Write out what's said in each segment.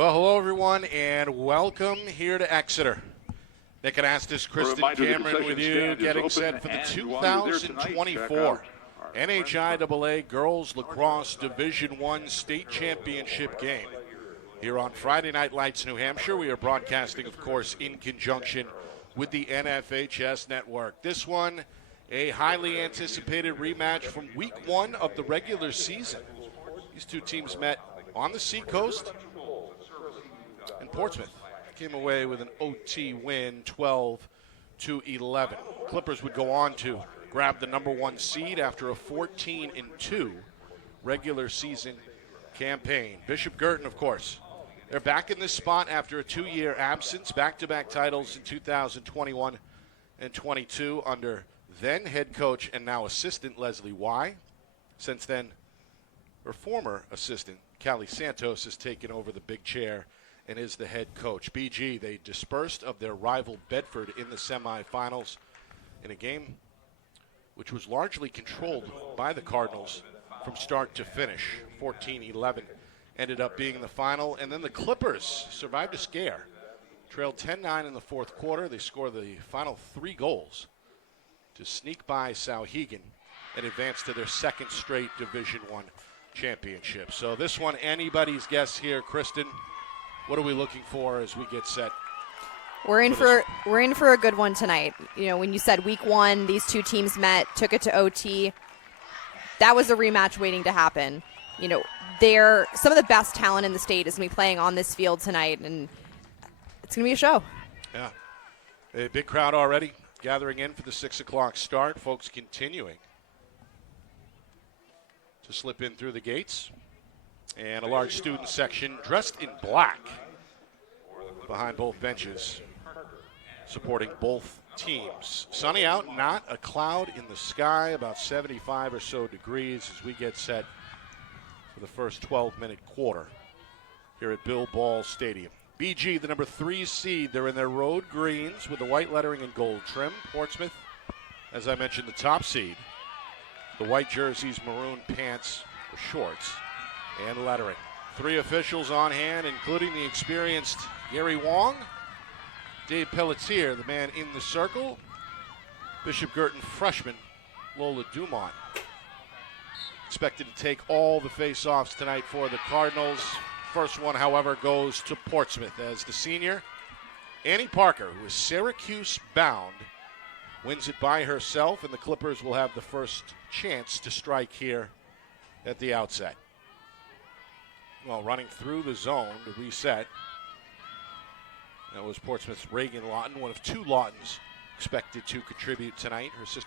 Well, hello, everyone, and welcome here to Exeter. Nick Anastas, Kristen Cameron with you, getting set for the 2024 NHIAA Girls Lacrosse Division I State Championship game. Here on Friday Night Lights, New Hampshire, we are broadcasting, of course, in conjunction with the NFHS Network. This one, a highly anticipated rematch from Week 1 of the regular season. These two teams met on the Seacoast, and Portsmouth came away with an OT win, 12-11. Clippers would go on to grab the number 1 seed after a 14-2 regular season campaign. Bishop Guertin, of course, they're back in this spot after a 2-year absence, back-to-back titles in 2021 and 22 under then head coach and now assistant Leslie Y. Since then, her former assistant, Callie Santos, has taken over the big chair and is the head coach. BG, they dispersed of their rival Bedford in the semifinals in a game which was largely controlled by the Cardinals from start to finish. 14-11 ended up being the final. And then the Clippers survived a scare. Trailed 10-9 in the fourth quarter. They scored the final 3 goals to sneak by Sauhegan and advance to their second straight Division I championship. So this one, anybody's guess here. Kristen, what are we looking for as we get set? We're in for a good one tonight. You know, when you said Week 1, these two teams met, took it to OT. That was a rematch waiting to happen. You know, they're some of the best talent in the state is going to be playing on this field tonight, and it's going to be a show. Yeah, a big crowd already gathering in for the 6 o'clock start. Folks continuing to slip in through the gates. And a large student section dressed in black behind both benches, supporting both teams. Sunny out, not a cloud in the sky, about 75 or so degrees as we get set for the first 12-minute quarter here at Bill Ball Stadium. BG, the number 3 seed, they're in their road greens with the white lettering and gold trim. Portsmouth, as I mentioned, the top seed. The white jerseys, maroon pants, or shorts, and lettering. 3 officials on hand, including the experienced Gary Wong, Dave Pelletier, the man in the circle, Bishop Guertin freshman Lola Dumont. Expected to take all the face-offs tonight for the Cardinals. First one, however, goes to Portsmouth as the senior, Annie Parker, who is Syracuse-bound, wins it by herself, and the Clippers will have the first chance to strike here at the outset. Well, running through the zone to reset. That was Portsmouth's Reagan Lawton, one of 2 Lawtons expected to contribute tonight. Her sister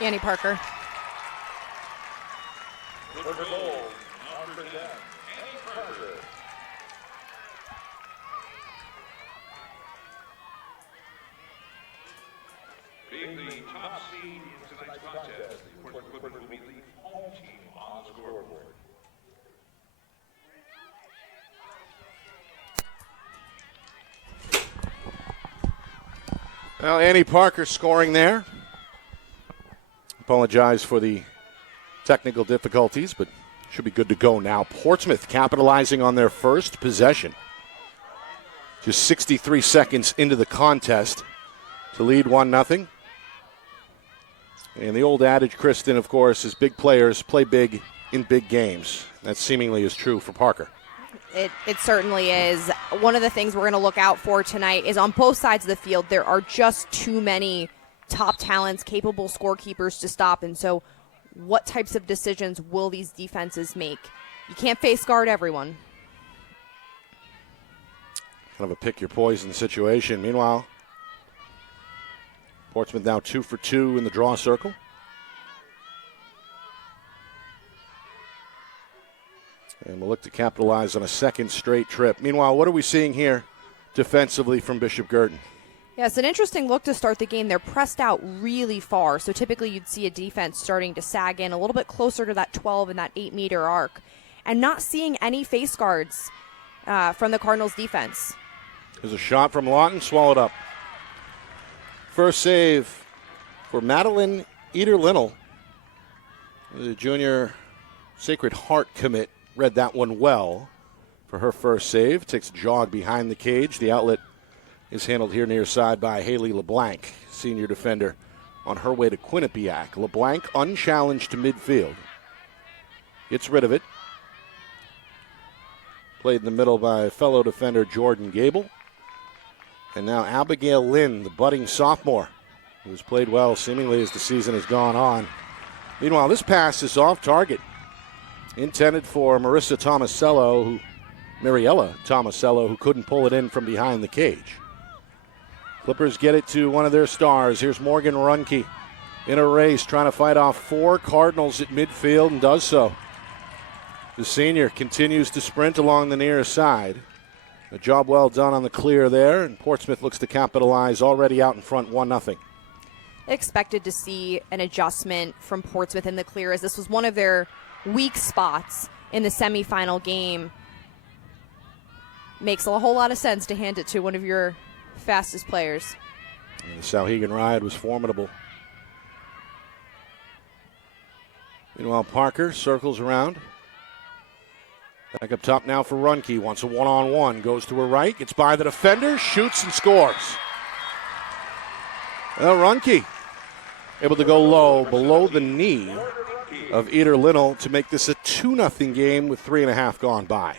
Annie Parker. Being the top seed in tonight's contest, Portsmouth will be the home team on the scoreboard. Well, Annie Parker scoring there. Apologize for the technical difficulties, but should be good to go now. Portsmouth capitalizing on their first possession. Just 63 seconds into the contest to lead 1-0. And the old adage, Kristen, of course, is big players play big in big games. That seemingly is true for Parker. It certainly is. One of the things we're going to look out for tonight is on both sides of the field, there are just too many top talents, capable scorekeepers to stop. And so what types of decisions will these defenses make? You can't face guard everyone. Kind of a pick your poison situation. Meanwhile, Portsmouth now 2 for 2 in the draw circle. look to capitalize on a second straight trip. Meanwhile, what are we seeing here defensively from Bishop Guertin? Yeah, it's an interesting look to start the game. They're pressed out really far, so typically you'd see a defense starting to sag in a little bit closer to that 12 and that 8-meter arc, and not seeing any face guards from the Cardinals' defense. There's a shot from Lawton, swallowed up. First save for Madeline Eder-Linnell. The junior Sacred Heart commit read that one well for her first save. Takes a jog behind the cage. The outlet is handled here near side by Haley LeBlanc, senior defender, on her way to Quinnipiac. LeBlanc unchallenged to midfield. Gets rid of it. Played in the middle by fellow defender Jordan Gable. And now Abigail Lynn, the budding sophomore, who's played well seemingly as the season has gone on. Meanwhile, this pass is off target. Intended for Mariella Tomasello, who couldn't pull it in from behind the cage. Clippers get it to one of their stars. Here's Morgan Runke in a race, trying to fight off 4 Cardinals at midfield, and does so. The senior continues to sprint along the near side. A job well done on the clear there, and Portsmouth looks to capitalize, already out in front 1-0. Expected to see an adjustment from Portsmouth in the clear, as this was one of their weak spots in the semifinal game. Makes a whole lot of sense to hand it to one of your fastest players. And the Souhegan ride was formidable. Meanwhile, Parker circles around. Back up top now for Runke. Wants a one-on-one. Goes to her right. Gets by the defender. Shoots and scores. Well, Runke able to go low, below the knee of Eder-Linnell to make this a 2-0 game with 3.5 gone by.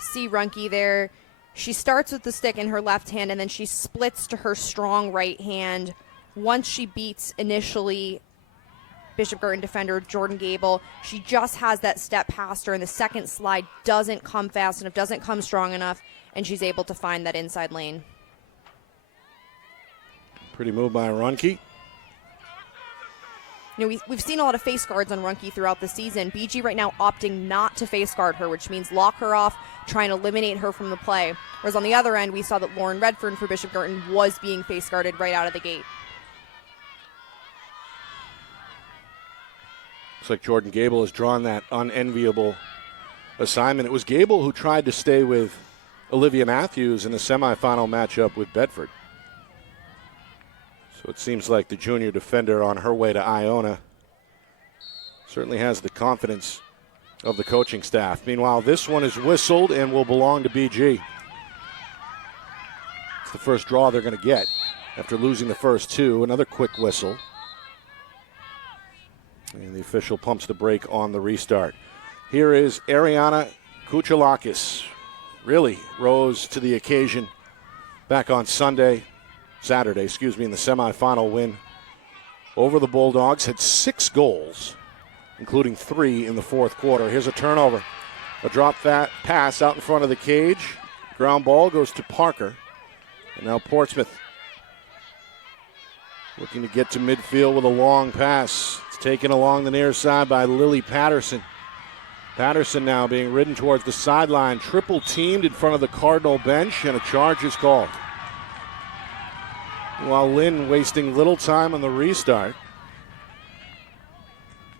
See Runke there. She starts with the stick in her left hand, and then she splits to her strong right hand. Once she beats initially Bishop Guertin defender Jordan Gable, she just has that step past her, and the second slide doesn't come fast enough, doesn't come strong enough, and she's able to find that inside lane. Pretty move by Runke. You know, we've seen a lot of face guards on Runke throughout the season. BG right now opting not to face guard her, which means lock her off, trying to eliminate her from the play. Whereas on the other end, we saw that Lauren Redfern for Bishop Guertin was being face guarded right out of the gate. Looks like Jordan Gable has drawn that unenviable assignment. It was Gable who tried to stay with Olivia Matthews in the semifinal matchup with Bedford. So it seems like the junior defender on her way to Iona certainly has the confidence of the coaching staff. Meanwhile, this one is whistled and will belong to BG. It's the first draw they're going to get after losing the first 2. Another quick whistle. And the official pumps the brake on the restart. Here is Ariana Kuchalakis. Really rose to the occasion back on Saturday, in the semifinal win over the Bulldogs. Had 6 goals, including 3 in the fourth quarter. Here's a turnover. A drop pass out in front of the cage. Ground ball goes to Parker. And now Portsmouth looking to get to midfield with a long pass. It's taken along the near side by Lily Patterson. Patterson now being ridden towards the sideline. Triple teamed in front of the Cardinal bench, and a charge is called. While Lynn wasting little time on the restart.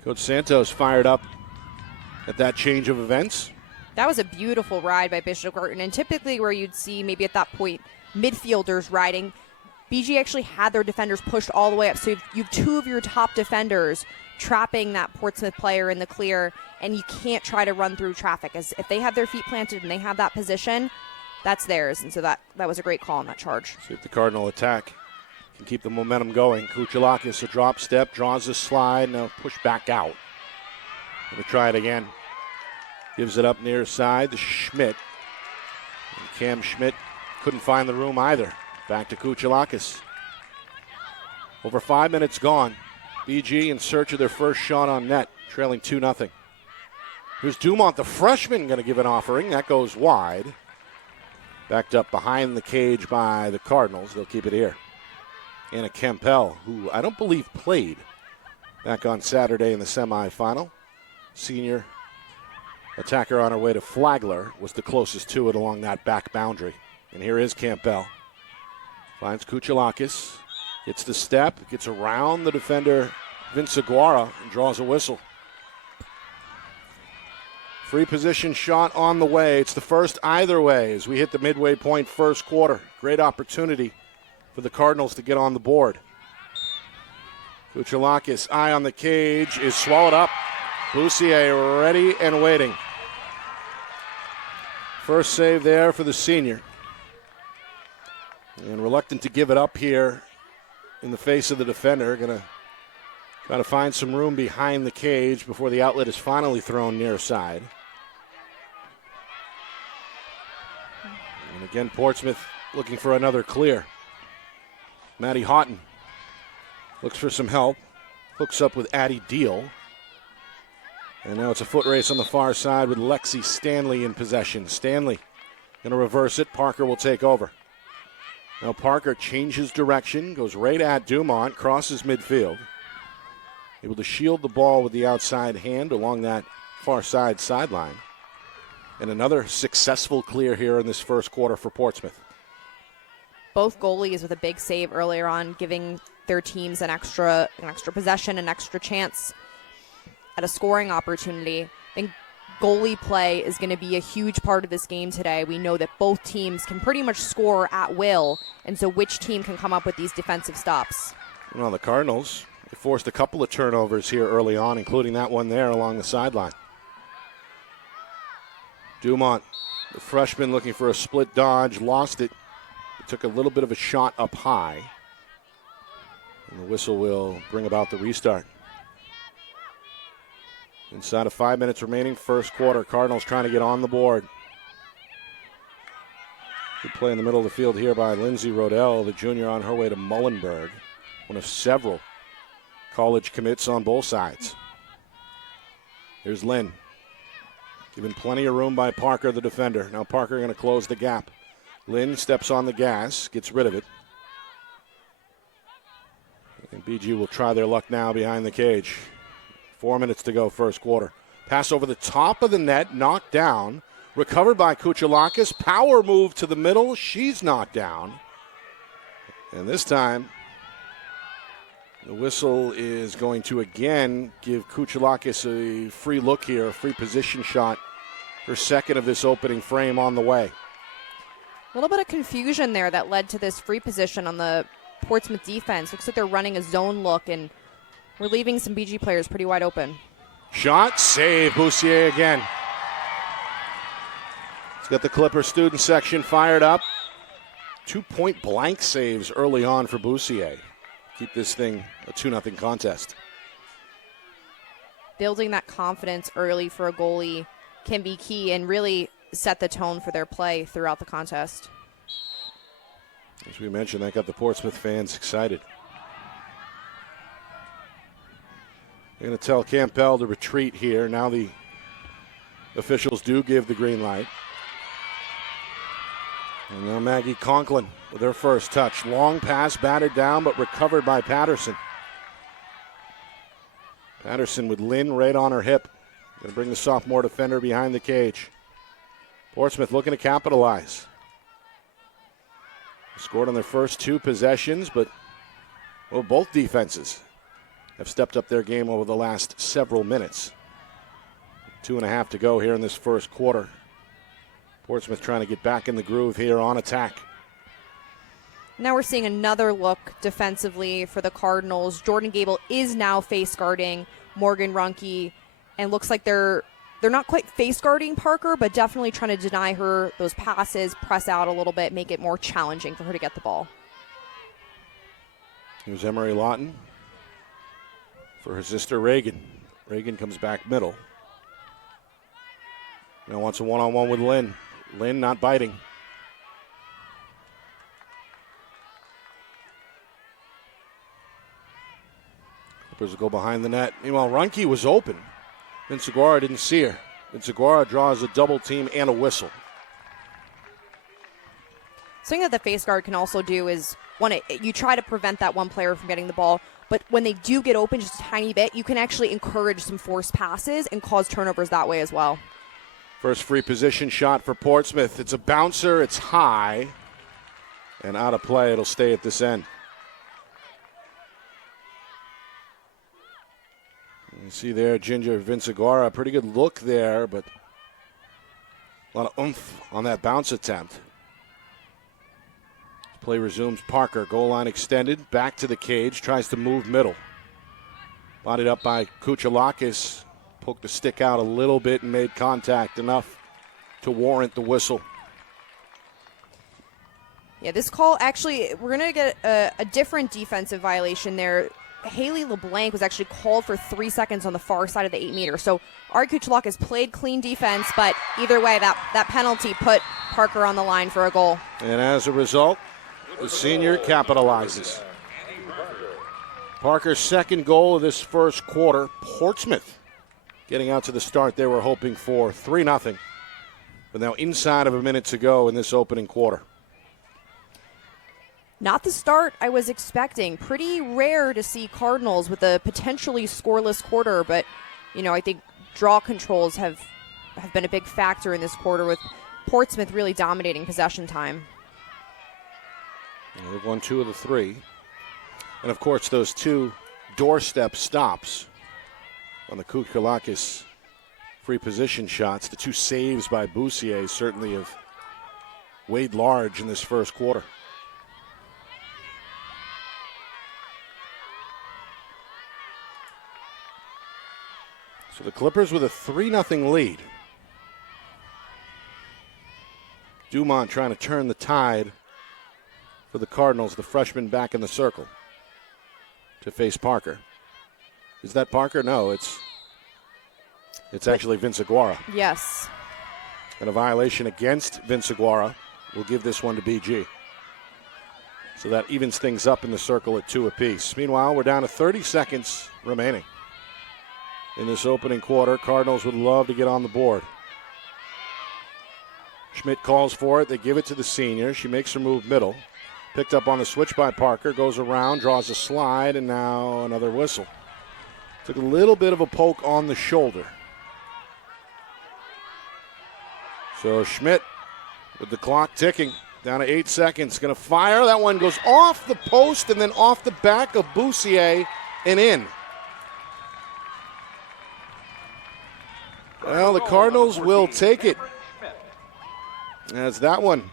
Coach Santos fired up at that change of events. That was a beautiful ride by Bishop Guertin, and typically where you'd see maybe at that point midfielders riding, BG actually had their defenders pushed all the way up. So you have 2 of your top defenders trapping that Portsmouth player in the clear, and you can't try to run through traffic. As if they have their feet planted and they have that position, that's theirs. And so that was a great call on that charge. See if the Cardinal attack can keep the momentum going. Kuchalakis, a drop step, draws a slide, now push back out. Going to try it again. Gives it up near side to Schmidt. And Cam Schmidt couldn't find the room either. Back to Kuchalakis. Over 5 minutes gone. BG in search of their first shot on net, trailing 2-0. Here's Dumont, the freshman, going to give an offering. That goes wide. Backed up behind the cage by the Cardinals. They'll keep it here. Anna Kempel, who I don't believe played back on Saturday in the semifinal. senior attacker on her way to Flagler, was the closest to it along that back boundary. And here is Campbell. Finds Kuchelakis, gets the step, gets around the defender, Vince Aguara, and draws a whistle. Free position shot on the way. It's the first either way as we hit the midway point first quarter. Great opportunity for the Cardinals to get on the board. Kuchelakis, eye on the cage, is swallowed up. Boussier ready and waiting. First save there for the senior. And reluctant to give it up here in the face of the defender. Going to try to find some room behind the cage before the outlet is finally thrown near side. And again, Portsmouth looking for another clear. Maddie Houghton looks for some help. Hooks up with Addie Deal. And now it's a foot race on the far side with Lexi Stanley in possession. Stanley going to reverse it. Parker will take over. Now Parker changes direction, goes right at Dumont, crosses midfield. Able to shield the ball with the outside hand along that far side sideline. And another successful clear here in this first quarter for Portsmouth. Both goalies with a big save earlier on, giving their teams an extra possession, an extra chance at a scoring opportunity. I think goalie play is going to be a huge part of this game today. We know that both teams can pretty much score at will, and so which team can come up with these defensive stops? Well, the Cardinals, they forced a couple of turnovers here early on, including that one there along the sideline. Dumont, the freshman, looking for a split dodge, lost it. It took a little bit of a shot up high. And the whistle will bring about the restart. Inside of 5 minutes remaining, first quarter. Cardinals trying to get on the board. Good play in the middle of the field here by Lindsay Rodell, the junior on her way to Muhlenberg. One of several college commits on both sides. Here's Lynn. Given plenty of room by Parker, the defender. Now Parker going to close the gap. Lynn steps on the gas, gets rid of it. And BG will try their luck now behind the cage. 4 minutes to go, first quarter. Pass over the top of the net, knocked down. Recovered by Kuchelakis. Power move to the middle. She's knocked down. And this time, the whistle is going to again give Kuchelakis a free look here, a free position shot. Her second of this opening frame on the way. A little bit of confusion there that led to this free position on the Portsmouth defense. Looks like they're running a zone look, and we're leaving some BG players pretty wide open. Shot, save, Boussier again. He's got the Clipper student section fired up. 2 point blank saves early on for Boussier. Keep this thing a 2-0 contest. Building that confidence early for a goalie can be key and really set the tone for their play throughout the contest. As we mentioned, that got the Portsmouth fans excited. They're going to tell Campbell to retreat here. Now the officials do give the green light. And now Maggie Conklin with her first touch. Long pass, batted down, but recovered by Patterson. Patterson with Lynn right on her hip. Going to bring the sophomore defender behind the cage. Portsmouth looking to capitalize. Scored on their first two possessions, but both defenses have stepped up their game over the last several minutes. 2.5 to go here in this first quarter. Portsmouth trying to get back in the groove here on attack. Now we're seeing another look defensively for the Cardinals. Jordan Gable is now face guarding Morgan Runke, and looks like they're not quite face guarding Parker, but definitely trying to deny her those passes, press out a little bit, make it more challenging for her to get the ball. Here's Emery Lawton for her sister Reagan. Reagan comes back middle. Now wants a one-on-one with Lynn. Lynn not biting. Clippers will go behind the net. Meanwhile, Runke was open. Vince Aguara didn't see her. Vince Aguara draws a double team and a whistle. Something that the face guard can also do is, you try to prevent that one player from getting the ball. But when they do get open just a tiny bit, you can actually encourage some forced passes and cause turnovers that way as well. First free position shot for Portsmouth. It's a bouncer. It's high. And out of play. It'll stay at this end. You see there, Ginger Vinciguara. Pretty good look there, but a lot of oomph on that bounce attempt. Play resumes. Parker, goal line extended. Back to the cage. Tries to move middle. Bodied up by Kuchalakis. Poked the stick out a little bit and made contact enough to warrant the whistle. Yeah, this call actually, we're going to get a different defensive violation there. Haley LeBlanc was actually called for 3 seconds on the far side of the 8-meter. So Ari Kuchalakis played clean defense, but either way, that penalty put Parker on the line for a goal. And as a result, the senior capitalizes. Parker's second goal of this first quarter. Portsmouth getting out to the start they were hoping for, 3-0. But now inside of a minute to go in this opening quarter. Not the start I was expecting. Pretty rare to see Cardinals with a potentially scoreless quarter, but, I think draw controls have been a big factor in this quarter with Portsmouth really dominating possession time. They've won 2 of the 3. And, of course, those 2 doorstep stops on the Kuchalakis free position shots, the 2 saves by Boussier certainly have weighed large in this first quarter. So the Clippers with a 3-0 lead. Dumont trying to turn the tide for the Cardinals, the freshman back in the circle to face Parker. Is that Parker? No, it's actually Vinciguara. Yes. And a violation against Vinciguara will give this one to BG. So that evens things up in the circle at 2 apiece. Meanwhile, we're down to 30 seconds remaining. In this opening quarter, Cardinals would love to get on the board. Schmidt calls for it. They give it to the senior. She makes her move middle. Picked up on the switch by Parker. Goes around, draws a slide, and now another whistle. Took a little bit of a poke on the shoulder. So Schmidt, with the clock ticking, down to 8 seconds, going to fire. That one goes off the post and then off the back of Boussier and in. Well, the Cardinals will take it. As that one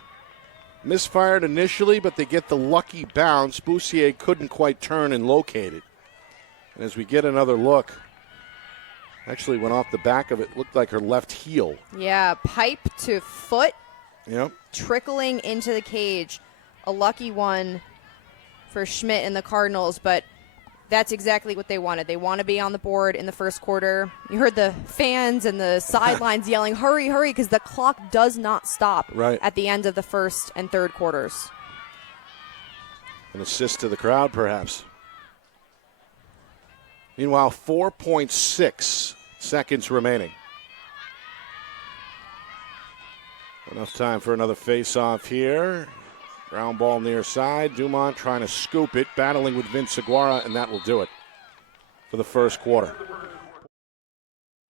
misfired initially, but they get the lucky bounce. Boussier couldn't quite turn and locate it. And as we get another look, actually went off the back of it. Looked like her left heel. Yeah, pipe to foot. Yep. Trickling into the cage. A lucky one for Schmidt and the Cardinals, but that's exactly what they wanted. They want to be on the board in the first quarter. You heard the fans and the sidelines yelling, hurry, hurry, because the clock does not stop at the end of the first and third quarters. An assist to the crowd, perhaps. Meanwhile, 4.6 seconds remaining. Enough time for another face-off here. Ground ball near side. Dumont trying to scoop it, battling with Vinciguara, and that will do it for the first quarter.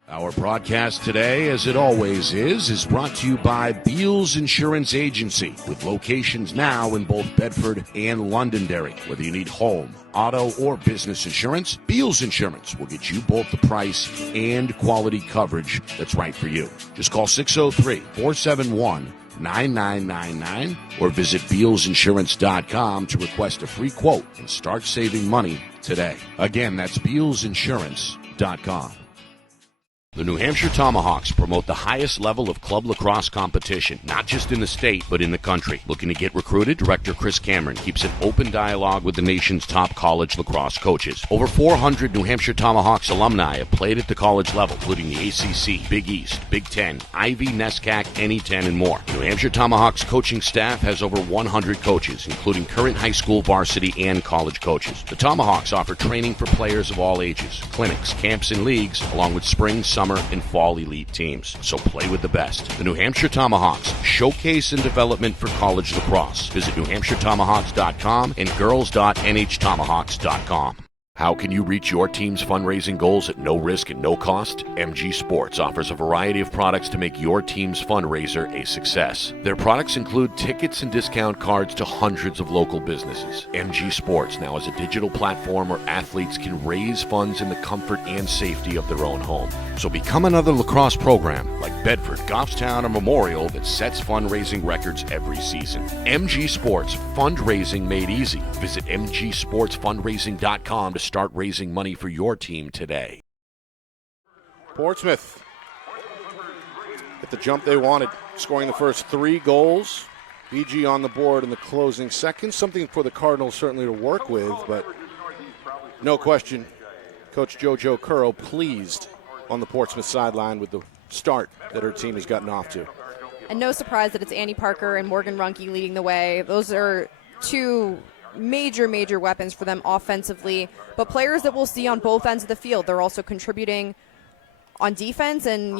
Our broadcast today, as it always is brought to you by Beals Insurance Agency, with locations now in both Bedford and Londonderry. Whether you need home, auto, or business insurance, Beals Insurance will get you both the price and quality coverage that's right for you. Just call 603-471-9999 or visit BealsInsurance.com to request a free quote and start saving money today. Again, that's BealsInsurance.com. The New Hampshire Tomahawks promote the highest level of club lacrosse competition, not just in the state, but in the country. Looking to get recruited? Director Chris Cameron keeps an open dialogue with the nation's top college lacrosse coaches. Over 400 New Hampshire Tomahawks alumni have played at the college level, including the ACC, Big East, Big Ten, Ivy, NESCAC, NE10, and more. New Hampshire Tomahawks coaching staff has over 100 coaches, including current high school, varsity, and college coaches. The Tomahawks offer training for players of all ages, clinics, camps, and leagues, along with spring, summer, and fall elite teams. So play with the best. The New Hampshire Tomahawks, showcase and development for college lacrosse. Visit NewHampshireTomahawks.com and girls.nhtomahawks.com. How can you reach your team's fundraising goals at no risk and no cost? MG Sports offers a variety of products to make your team's fundraiser a success. Their products include tickets and discount cards to hundreds of local businesses. MG Sports now has a digital platform where athletes can raise funds in the comfort and safety of their own home. So become another lacrosse program like Bedford, Goffstown, or Memorial that sets fundraising records every season. MG Sports, fundraising made easy. Visit mgsportsfundraising.com to start raising money for your team today. Portsmouth get the jump they wanted, scoring the first 3 goals. BG on the board in the closing seconds, something for the Cardinals certainly to work with, but no question, Coach JoJo Curro pleased on the Portsmouth sideline with the start that her team has gotten off to. And no surprise that it's Annie Parker and Morgan Runke leading the way. Those are 2 major weapons for them offensively, but players that we'll see on both ends of the field. They're also contributing on defense, and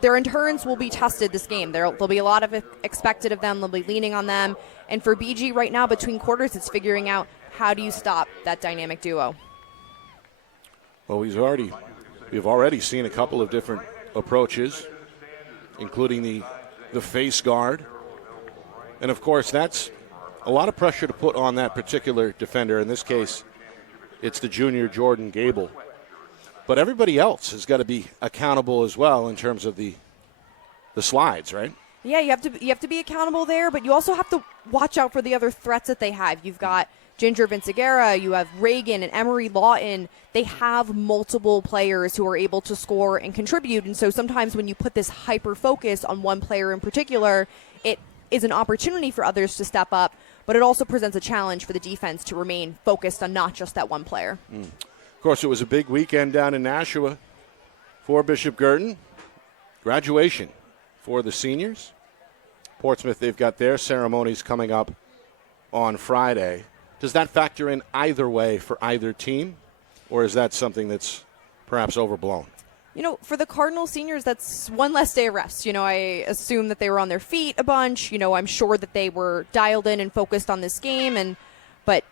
their endurance will be tested this game. There'll be a lot of expected of them. They'll be leaning on them, and for BG right now between quarters, it's figuring out how do you stop that dynamic duo. Well, we've already seen a couple of different approaches, including the face guard, and of course that's a lot of pressure to put on that particular defender. In this case, it's the junior Jordan Gable. But everybody else has got to be accountable as well in terms of the slides, right? Yeah, you have to be accountable there, but you also have to watch out for the other threats that they have. You've got Ginger Vinciguerra, you have Reagan and Emery Lawton. They have multiple players who are able to score and contribute, and so sometimes when you put this hyper focus on one player in particular, it is an opportunity for others to step up, but it also presents a challenge for the defense to remain focused on not just that one player. Of course, it was a big weekend down in Nashua for Bishop Guertin. Graduation for the seniors. Portsmouth, they've got their ceremonies coming up on Friday. Does that factor in either way for either team, or is that something that's perhaps overblown? For the Cardinal seniors, that's one less day of rest. I assume that they were on their feet a bunch. I'm sure that they were dialed in and focused on this game. But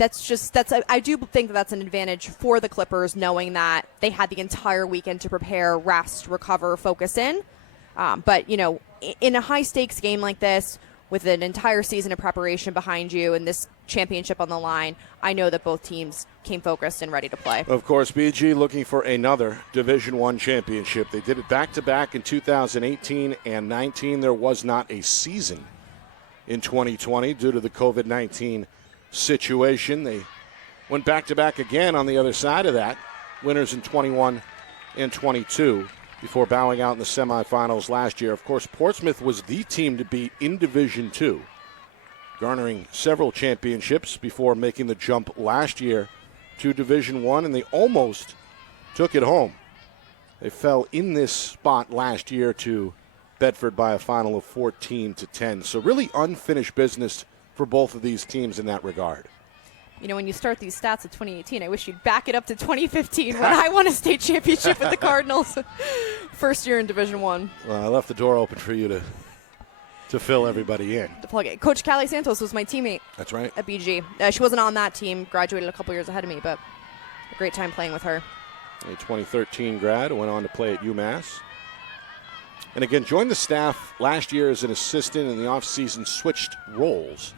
I do think that that's an advantage for the Clippers, knowing that they had the entire weekend to prepare, rest, recover, focus in. But in a high-stakes game like this, with an entire season of preparation behind you and this championship on the line, I know that both teams came focused and ready to play. Of course, BG looking for another Division I championship. They did it back-to-back in 2018 and 19. There was not a season in 2020 due to the COVID-19 situation. They went back-to-back again on the other side of that, winners in 21 and 22. Before bowing out in the semifinals last year. Of course, Portsmouth was the team to beat in Division II, garnering several championships before making the jump last year to Division I, and they almost took it home. They fell in this spot last year to Bedford by a final of 14-10. So really unfinished business for both of these teams in that regard. When you start these stats of 2018, I wish you'd back it up to 2015 when I won a state championship with the Cardinals. First year in Division I. Well, I left the door open for you to fill everybody in. To plug it. Coach Callie Santos was my teammate. That's right. At BG. She wasn't on that team, graduated a couple years ahead of me, but a great time playing with her. A 2013 grad, went on to play at UMass. And again, joined the staff last year as an assistant, in the offseason switched roles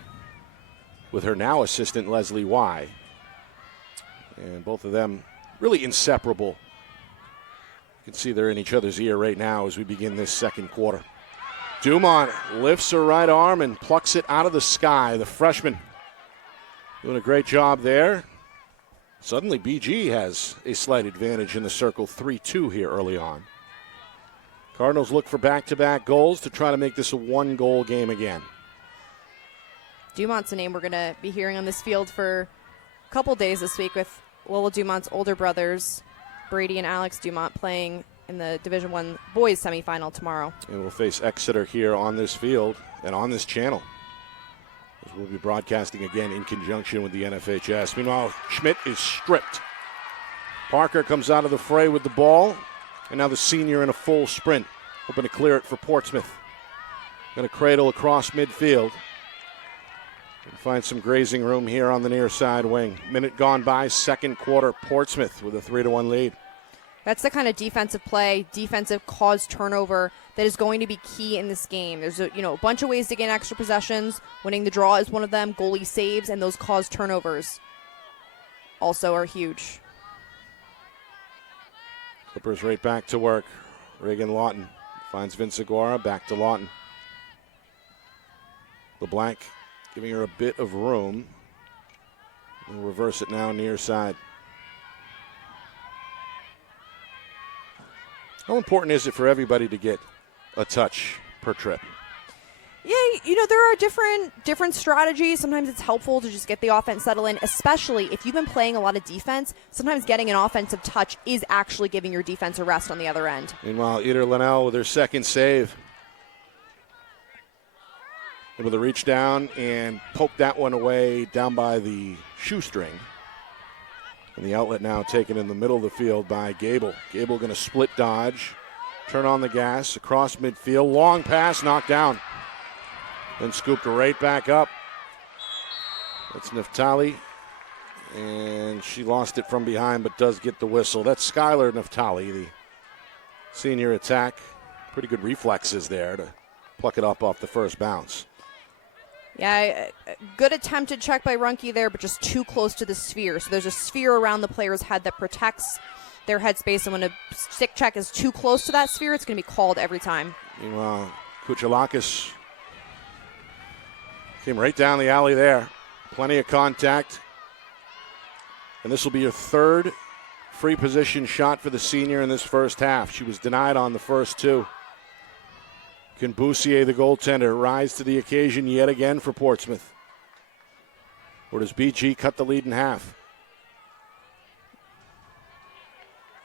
with her now assistant, Leslie Y. And both of them really inseparable. You can see they're in each other's ear right now as we begin this second quarter. Dumont lifts her right arm and plucks it out of the sky. The freshman doing a great job there. Suddenly BG has a slight advantage in the circle, 3-2 here early on. Cardinals look for back-to-back goals to try to make this a one-goal game again. Dumont's a name we're going to be hearing on this field for a couple days this week, with Lola Dumont's older brothers, Brady and Alex Dumont, playing in the Division I boys semifinal tomorrow. And we'll face Exeter here on this field and on this channel, as we'll be broadcasting again in conjunction with the NFHS. Meanwhile, Schmidt is stripped. Parker comes out of the fray with the ball, and now the senior in a full sprint, hoping to clear it for Portsmouth. Going to cradle across midfield. Find some grazing room here on the near side wing. Minute gone by, second quarter. Portsmouth with a 3-1 lead. That's the kind of defensive play, defensive cause turnover that is going to be key in this game. There's a bunch of ways to gain extra possessions. Winning the draw is one of them. Goalie saves and those cause turnovers also are huge. Clippers right back to work. Reagan Lawton finds Vince Aguara, back to Lawton. LeBlanc giving her a bit of room. We'll reverse it now near side. How important is it for everybody to get a touch per trip? Yeah, there are different strategies. Sometimes it's helpful to just get the offense settled in, especially if you've been playing a lot of defense. Sometimes getting an offensive touch is actually giving your defense a rest on the other end. Meanwhile, Eder Linnell with her second save. Able to reach down and poke that one away down by the shoestring. And the outlet now taken in the middle of the field by Gable. Gable going to split dodge, turn on the gas, across midfield, long pass, knocked down. Then scooped right back up. That's Naftali. And she lost it from behind, but does get the whistle. That's Skylar Naftali, the senior attack. Pretty good reflexes there to pluck it up off the first bounce. Yeah, good attempted check by Runke there, but just too close to the sphere. So there's a sphere around the player's head that protects their headspace, and when a stick check is too close to that sphere, it's going to be called every time. Meanwhile, Kuchelakis came right down the alley there. Plenty of contact. And this will be her third free position shot for the senior in this first half. She was denied on the first two. Can Boussier, the goaltender, rise to the occasion yet again for Portsmouth? Or does BG cut the lead in half?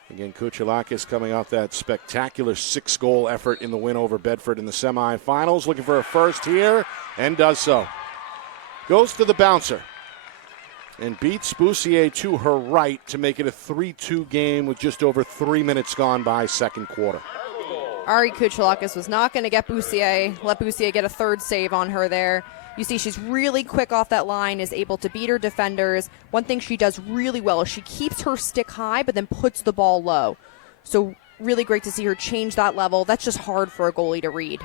Again, Kuchelakis coming off that spectacular 6-goal effort in the win over Bedford in the semifinals. Looking for a first here, and does so. Goes to the bouncer and beats Boussier to her right to make it a 3-2 game with just over 3 minutes gone by second quarter. Ari Kuchelakis was not going to get Boussier. Let Boussier get a third save on her there. You see she's really quick off that line, is able to beat her defenders. One thing she does really well is she keeps her stick high but then puts the ball low. So really great to see her change that level. That's just hard for a goalie to read.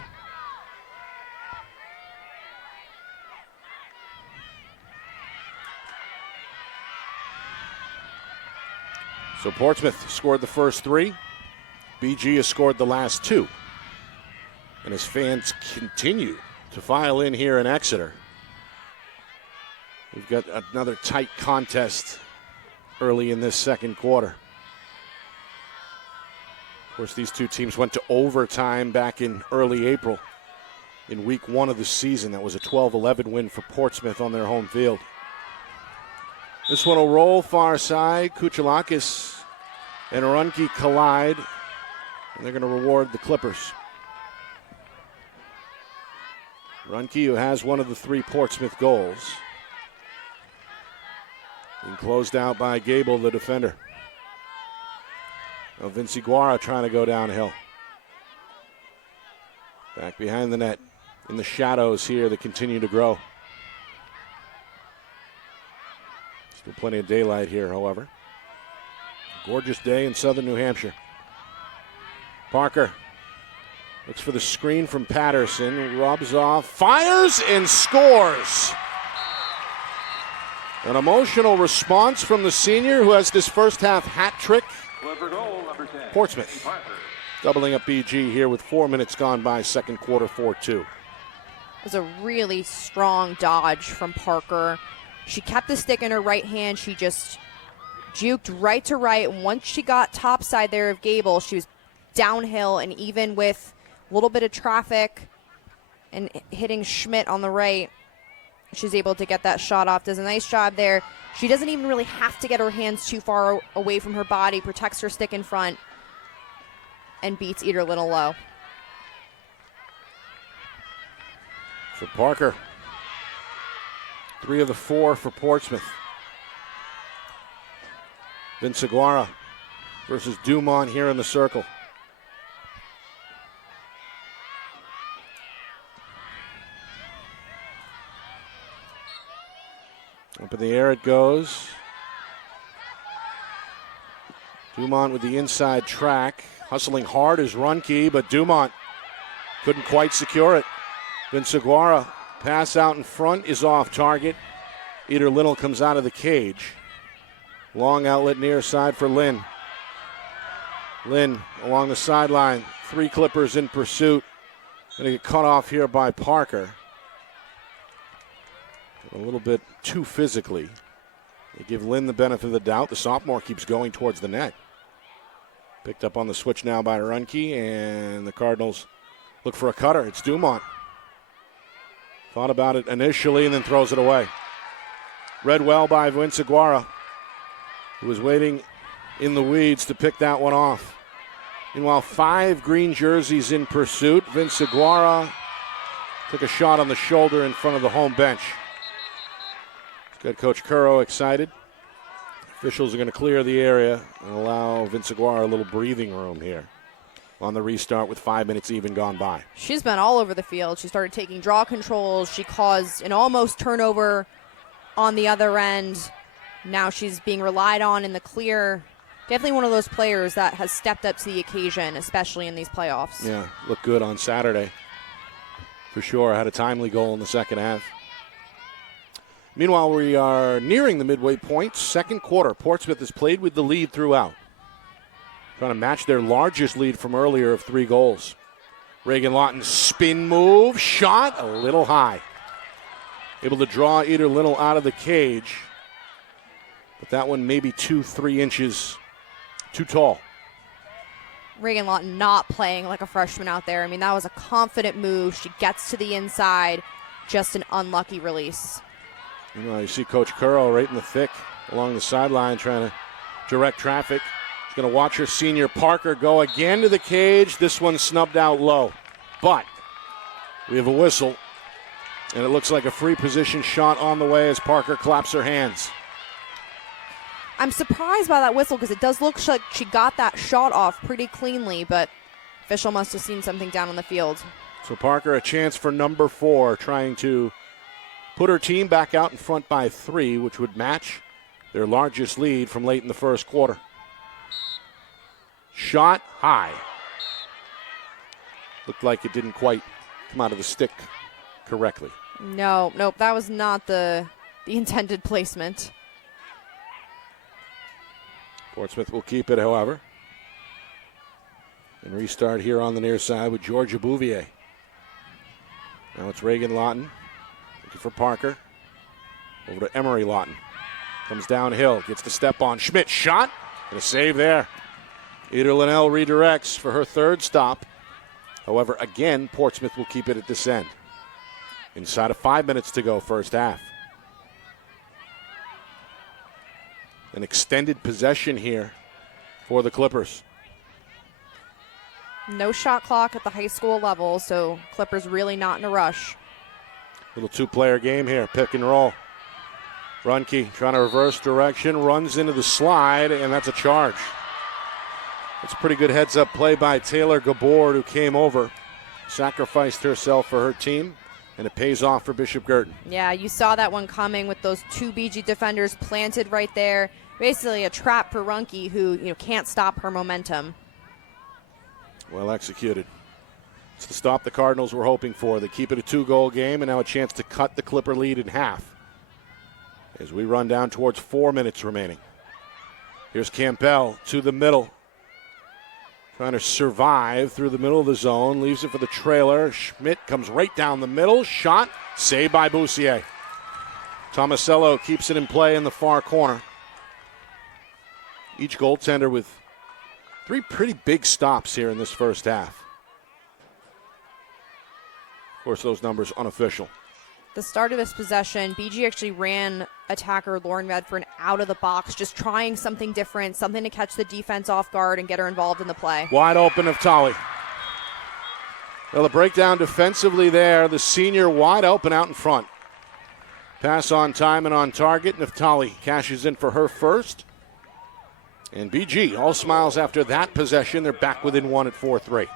So Portsmouth scored the first three. BG has scored the last two. And as fans continue to file in here in Exeter, we've got another tight contest early in this second quarter. Of course, these two teams went to overtime back in early April in week one of the season. That was a 12-11 win for Portsmouth on their home field. This one will roll far side. Kuchelakis and Runke collide, and they're going to reward the Clippers. Runke, who has one of the three Portsmouth goals, being closed out by Gable, the defender. Now Vince Aguara trying to go downhill. Back behind the net in the shadows here that continue to grow. Still plenty of daylight here, however. Gorgeous day in southern New Hampshire. Parker looks for the screen from Patterson, rubs off, fires, and scores. An emotional response from the senior who has this first half hat trick. Portsmouth doubling up BG here with 4 minutes gone by, second quarter, 4-2. It was a really strong dodge from Parker. She kept the stick in her right hand. She just juked right to right. Once she got topside there of Gable, she was downhill, and even with a little bit of traffic and hitting Schmidt on the right, she's able to get that shot off. Does a nice job there. She doesn't even really have to get her hands too far away from her body, protects her stick in front, and beats Eder Little low. For Parker, 3 of the 4 for Portsmouth. Vince Aguara versus Dumont here in the circle. Up in the air it goes. Dumont with the inside track. Hustling hard is Runke, but Dumont couldn't quite secure it. Vinciguara, pass out in front, is off target. Eder Linnell comes out of the cage. Long outlet near side for Lynn. Lynn along the sideline. 3 Clippers in pursuit. Going to get cut off here by Parker. A little bit too physically. They give Lynn the benefit of the doubt. The sophomore keeps going towards the net. Picked up on the switch now by Runke, and the Cardinals look for a cutter. It's Dumont. Thought about it initially and then throws it away. Read well by Vinciguara, who was waiting in the weeds to pick that one off. Meanwhile, 5 green jerseys in pursuit. Vinciguara took a shot on the shoulder in front of the home bench. Got Coach Curro excited. Officials are going to clear the area and allow Vinciguara a little breathing room here on the restart with 5 minutes even gone by. She's been all over the field. She started taking draw controls. She caused an almost turnover on the other end. Now she's being relied on in the clear. Definitely one of those players that has stepped up to the occasion, especially in these playoffs. Yeah, looked good on Saturday. For sure, had a timely goal in the second half. Meanwhile, we are nearing the midway point. Second quarter, Portsmouth has played with the lead throughout. Trying to match their largest lead from earlier of 3 goals. Reagan Lawton's spin move, shot a little high. Able to draw Eder Linnell out of the cage. But that one maybe 2-3 inches too tall. Reagan Lawton not playing like a freshman out there. I mean, that was a confident move. She gets to the inside. Just an unlucky release. You see Coach Curro right in the thick along the sideline trying to direct traffic. She's going to watch her senior Parker go again to the cage. This one snubbed out low. But we have a whistle, and it looks like a free position shot on the way as Parker claps her hands. I'm surprised by that whistle because it does look like she got that shot off pretty cleanly, but official must have seen something down on the field. So Parker, a chance for number 4, trying to put her team back out in front by 3, which would match their largest lead from late in the first quarter. Shot high. Looked like it didn't quite come out of the stick correctly. Nope, that was not the intended placement. Portsmouth will keep it, however. And restart here on the near side with Georgia Bouvier. Now it's Reagan Lawton looking for Parker. Over to Emery Lawton. Comes downhill, gets the step on. Schmidt shot and a save there. Eder Linnell redirects for her 3rd stop. However, again, Portsmouth will keep it at this end. Inside of 5 minutes to go, first half. An extended possession here for the Clippers. No shot clock at the high school level, so Clippers really not in a rush. Little 2-player game here, pick and roll. Runke trying to reverse direction, runs into the slide, and that's a charge. It's a pretty good heads-up play by Taylor Gabord, who came over, sacrificed herself for her team, and it pays off for Bishop Guertin. Yeah, you saw that one coming with those 2 BG defenders planted right there. Basically a trap for Runke, who can't stop her momentum. Well executed. It's the stop the Cardinals were hoping for. They keep it a 2-goal game, and now a chance to cut the Clipper lead in half as we run down towards 4 minutes remaining. Here's Campbell to the middle. Trying to survive through the middle of the zone. Leaves it for the trailer. Schmidt comes right down the middle. Shot. Saved by Boussier. Tomasello keeps it in play in the far corner. Each goaltender with 3 pretty big stops here in this first half. Of course, those numbers unofficial. The start of this possession, BG actually ran attacker Lauren Redfern out of the box, just trying something different, something to catch the defense off guard and get her involved in the play. Wide open of Tolly. Well, the breakdown defensively there. The senior wide open out in front. Pass on time and on target. Naftali cashes in for her first. And BG all smiles after that possession. They're back within 1 at 4-3.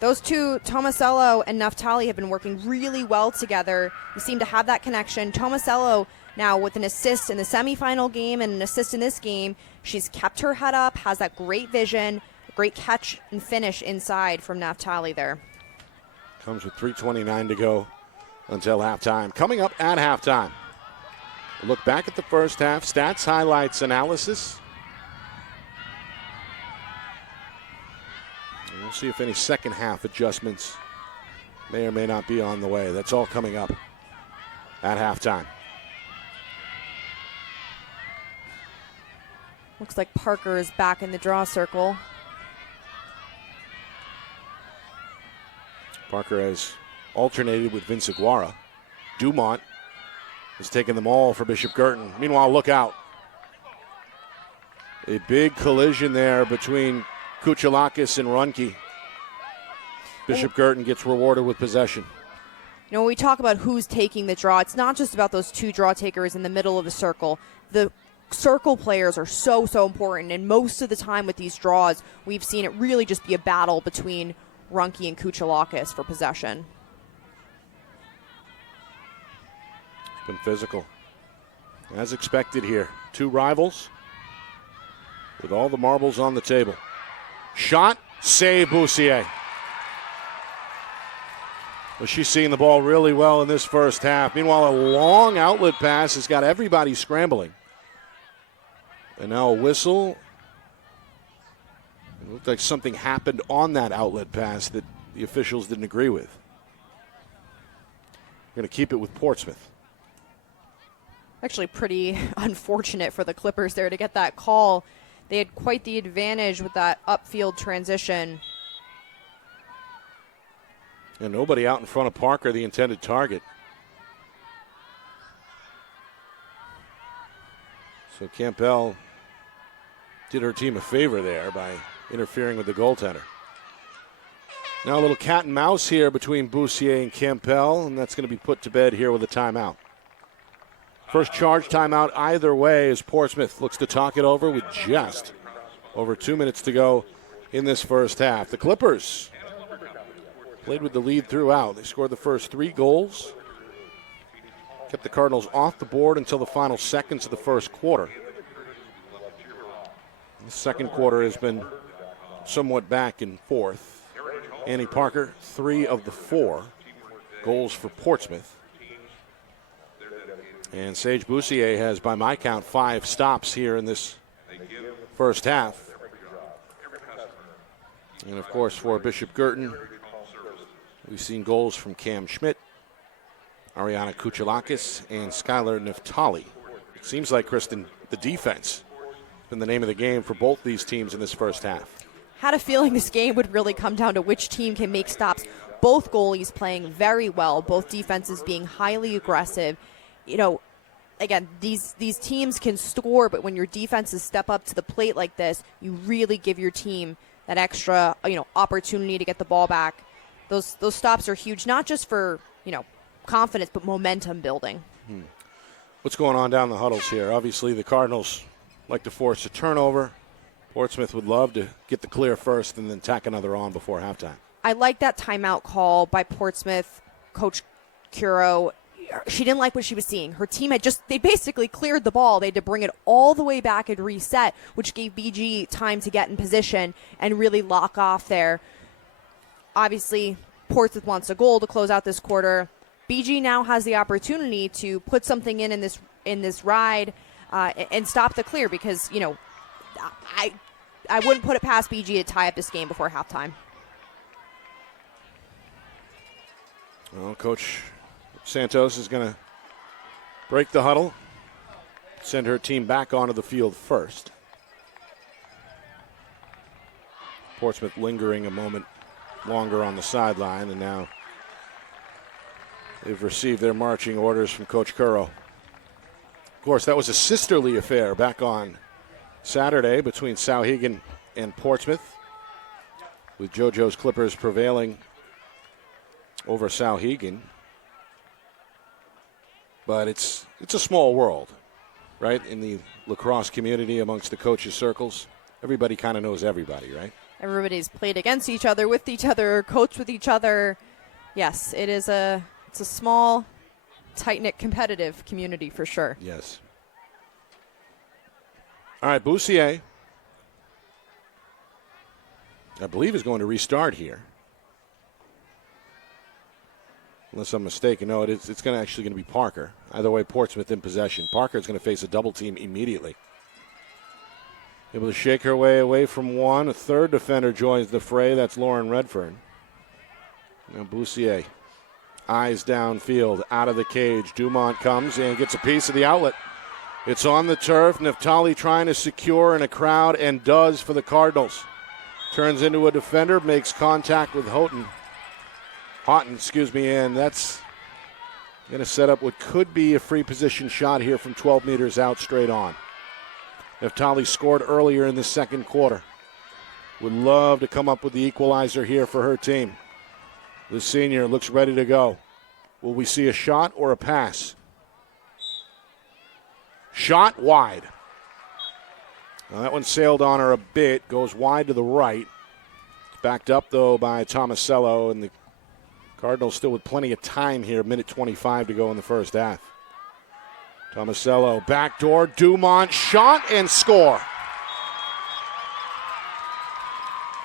Those two, Tomasello and Naftali, have been working really well together. You seem to have that connection. Tomasello now with an assist in the semifinal game and an assist in this game. She's kept her head up, has that great vision, great catch and finish inside from Naftali there. Comes with 3:29 to go until halftime. Coming up at halftime, we'll look back at the first half, stats, highlights, analysis. And we'll see if any second half adjustments may or may not be on the way. That's all coming up at halftime. Looks like Parker is back in the draw circle. Parker has alternated with Vince Aguara. Dumont has taken them all for Bishop Guertin. Meanwhile, look out. A big collision there between Kuchalakis and Runke. Bishop Guertin gets rewarded with possession. You know, when we talk about who's taking the draw, it's not just about those two draw takers in the middle of the circle. The circle players are so important, and most of the time with these draws, we've seen it really just be a battle between Runke and Kuchalakis for possession. It's been physical. As expected here. Two rivals with all the marbles on the table. Shot, save Boussier. Well, she's seeing the ball really well in this first half. Meanwhile, a long outlet pass has got everybody scrambling. And now a whistle. It looked like something happened on that outlet pass that the officials didn't agree with. We're going to keep it with Portsmouth. Actually pretty unfortunate for the Clippers there to get that call. They had quite the advantage with that upfield transition. And nobody out in front of Parker, the intended target. So Campbell did her team a favor there by interfering with the goaltender. Now a little cat and mouse here between Boussier and Campbell, and that's going to be put to bed here with a timeout. First charge timeout either way as Portsmouth looks to talk it over with just over 2 minutes to go in this first half. The Clippers played with the lead throughout. They scored the first 3 goals, kept the Cardinals off the board until the final seconds of the first quarter. The second quarter has been somewhat back and forth. Annie Parker, 3 of the 4 goals for Portsmouth. And Sage Boussier has, by my count, 5 stops here in this first half. And, of course, for Bishop Guertin, we've seen goals from Cam Schmidt, Ariana Kuchalakis, and Skylar Naftali. It seems like, Kristen, the defense has been the name of the game for both these teams in this first half. Had a feeling this game would really come down to which team can make stops. Both goalies playing very well, both defenses being highly aggressive. You know, again, these teams can score, but when your defenses step up to the plate like this, you really give your team that extra, opportunity to get the ball back. Those stops are huge, not just for, confidence, but momentum building. What's going on down the huddles here? Obviously, the Cardinals like to force a turnover. Portsmouth would love to get the clear first and then tack another on before halftime. I like that timeout call by Portsmouth, Coach Curo. She didn't like what she was seeing. Her team they basically cleared the ball. They had to bring it all the way back and reset, which gave BG time to get in position and really lock off there. Obviously, Portsmouth wants a goal to close out this quarter. BG now has the opportunity to put something in this ride and stop the clear because, I wouldn't put it past BG to tie up this game before halftime. Well, Coach Santos is going to break the huddle, send her team back onto the field first. Portsmouth lingering a moment longer on the sideline, and now they've received their marching orders from Coach Curo. Of course, that was a sisterly affair back on Saturday between Sauhegan and Portsmouth, with JoJo's Clippers prevailing over Sauhegan. But it's a small world, right? In the lacrosse community, amongst the coaches' circles, everybody kind of knows everybody, right? Everybody's played against each other, with each other, coached with each other. Yes, it's a small, tight-knit, competitive community for sure. Yes. All right, Boussier, I believe, is going to restart here. Unless I'm mistaken. No, it's actually going to be Parker. Either way, Portsmouth in possession. Parker is going to face a double team immediately. Able to shake her way away from one. A third defender joins the fray. That's Lauren Redfern. Now Boussier, eyes downfield, out of the cage. Dumont comes and gets a piece of the outlet. It's on the turf. Naftali trying to secure in a crowd, and does for the Cardinals. Turns into a defender, makes contact with Houghton, and that's going to set up what could be a free position shot here from 12 meters out straight on. Naftali scored earlier in the second quarter. Would love to come up with the equalizer here for her team. The senior looks ready to go. Will we see a shot or a pass? Shot wide. Now that one sailed on her a bit, goes wide to the right. Backed up, though, by Tomasello, and the Cardinals still with plenty of time here, minute 25 to go in the first half. Tomasello, backdoor, Dumont, shot and score.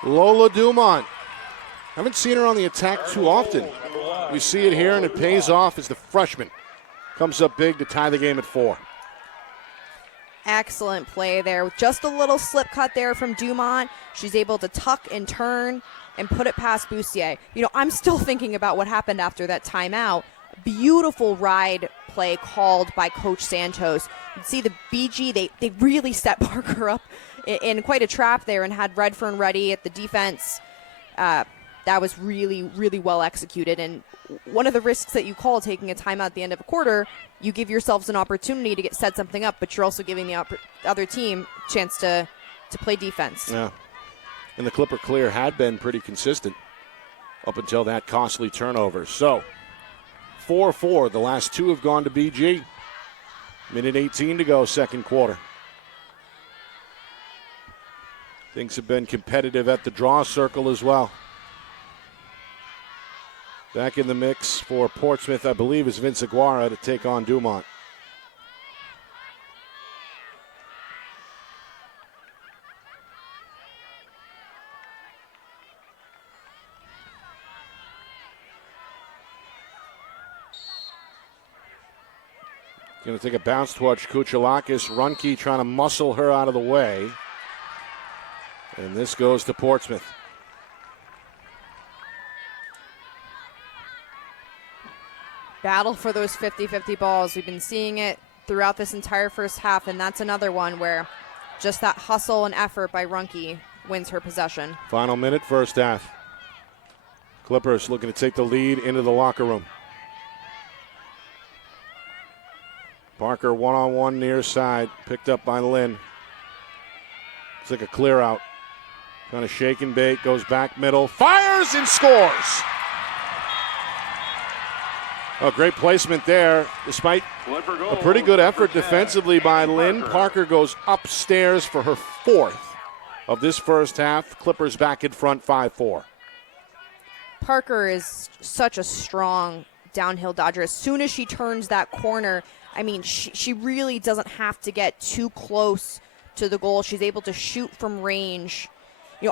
Lola Dumont. Haven't seen her on the attack too often. We see it here, and it pays off as the freshman comes up big to tie the game at 4. Excellent play there. Just a little slip cut there from Dumont. She's able to tuck and turn and put it past Boussier. I'm still thinking about what happened after that timeout. Beautiful ride play called by Coach Santos. You see the BG, they really set Parker up in quite a trap there and had Redfern ready at the defense. That was really, really well executed. And one of the risks that you call taking a timeout at the end of a quarter, you give yourselves an opportunity to set something up, but you're also giving the other team a chance to play defense. Yeah. And the Clipper clear had been pretty consistent up until that costly turnover. So, 4-4. The last two have gone to BG. Minute 18 to go, second quarter. Things have been competitive at the draw circle as well. Back in the mix for Portsmouth, I believe, is Vince Aguara to take on Dumont. Going to take a bounce towards Kuchalakis. Runke trying to muscle her out of the way. And this goes to Portsmouth. Battle for those 50-50 balls. We've been seeing it throughout this entire first half, and that's another one where just that hustle and effort by Runke wins her possession. Final minute, first half. Clippers looking to take the lead into the locker room. Parker one-on-one near side, picked up by Lynn. It's like a clear out. Kind of shake and bake, goes back middle, fires and scores. Oh, great placement there. Despite a pretty good effort defensively by Lynn, Parker goes upstairs for her fourth of this first half. Clippers back in front 5-4. Parker is such a strong downhill dodger. As soon as she turns that corner, she really doesn't have to get too close to the goal. She's able to shoot from range.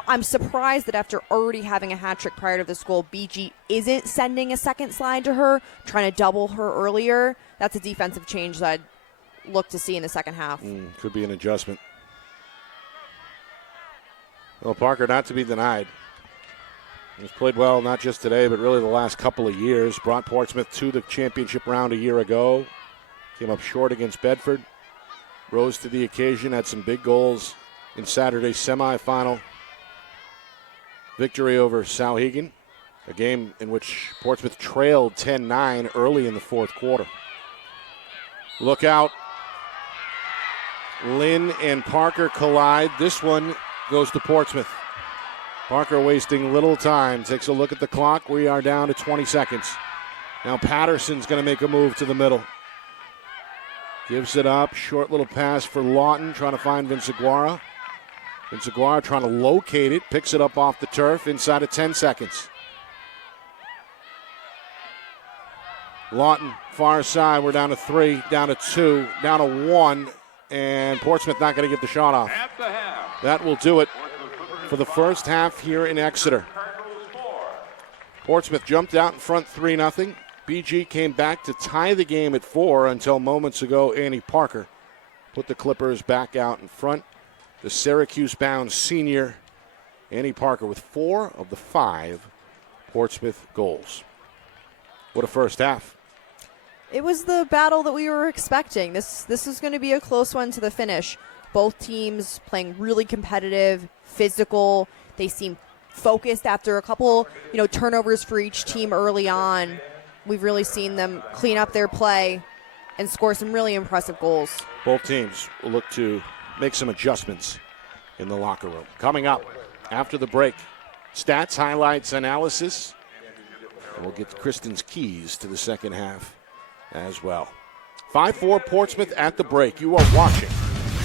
I'm surprised that after already having a hat trick prior to this goal, BG isn't sending a second slide to her, trying to double her earlier. That's a defensive change that I'd look to see in the second half. Could be an adjustment. Well, Parker not to be denied. He's played well not just today, but really the last couple of years. Brought Portsmouth to the championship round a year ago. Came up short against Bedford. Rose to the occasion, had some big goals in Saturday's semifinal victory over Souhegan, a game in which Portsmouth trailed 10-9 early in the fourth quarter. Look out. Lynn and Parker collide. This one goes to Portsmouth. Parker wasting little time. Takes a look at the clock. We are down to 20 seconds. Now Patterson's going to make a move to the middle. Gives it up. Short little pass for Lawton, trying to find Vince Aguara. And Zaguara trying to locate it, picks it up off the turf inside of 10 seconds. Lawton, far side, we're down to 3, down to 2, down to 1, and Portsmouth not going to get the shot off. That will do it for the first half here in Exeter. Portsmouth jumped out in front 3-0. BG came back to tie the game at 4 until moments ago Annie Parker put the Clippers back out in front. The Syracuse-bound senior Annie Parker with 4 of the 5 Portsmouth goals. What a first half. It was the battle that we were expecting. This is going to be a close one to the finish. Both teams playing really competitive, physical. They seem focused after a couple, turnovers for each team early on. We've really seen them clean up their play and score some really impressive goals. Both teams will look to make some adjustments in the locker room. Coming up after the break, stats, highlights, analysis. And we'll get Kristen's keys to the second half as well. 5-4 Portsmouth at the break. You are watching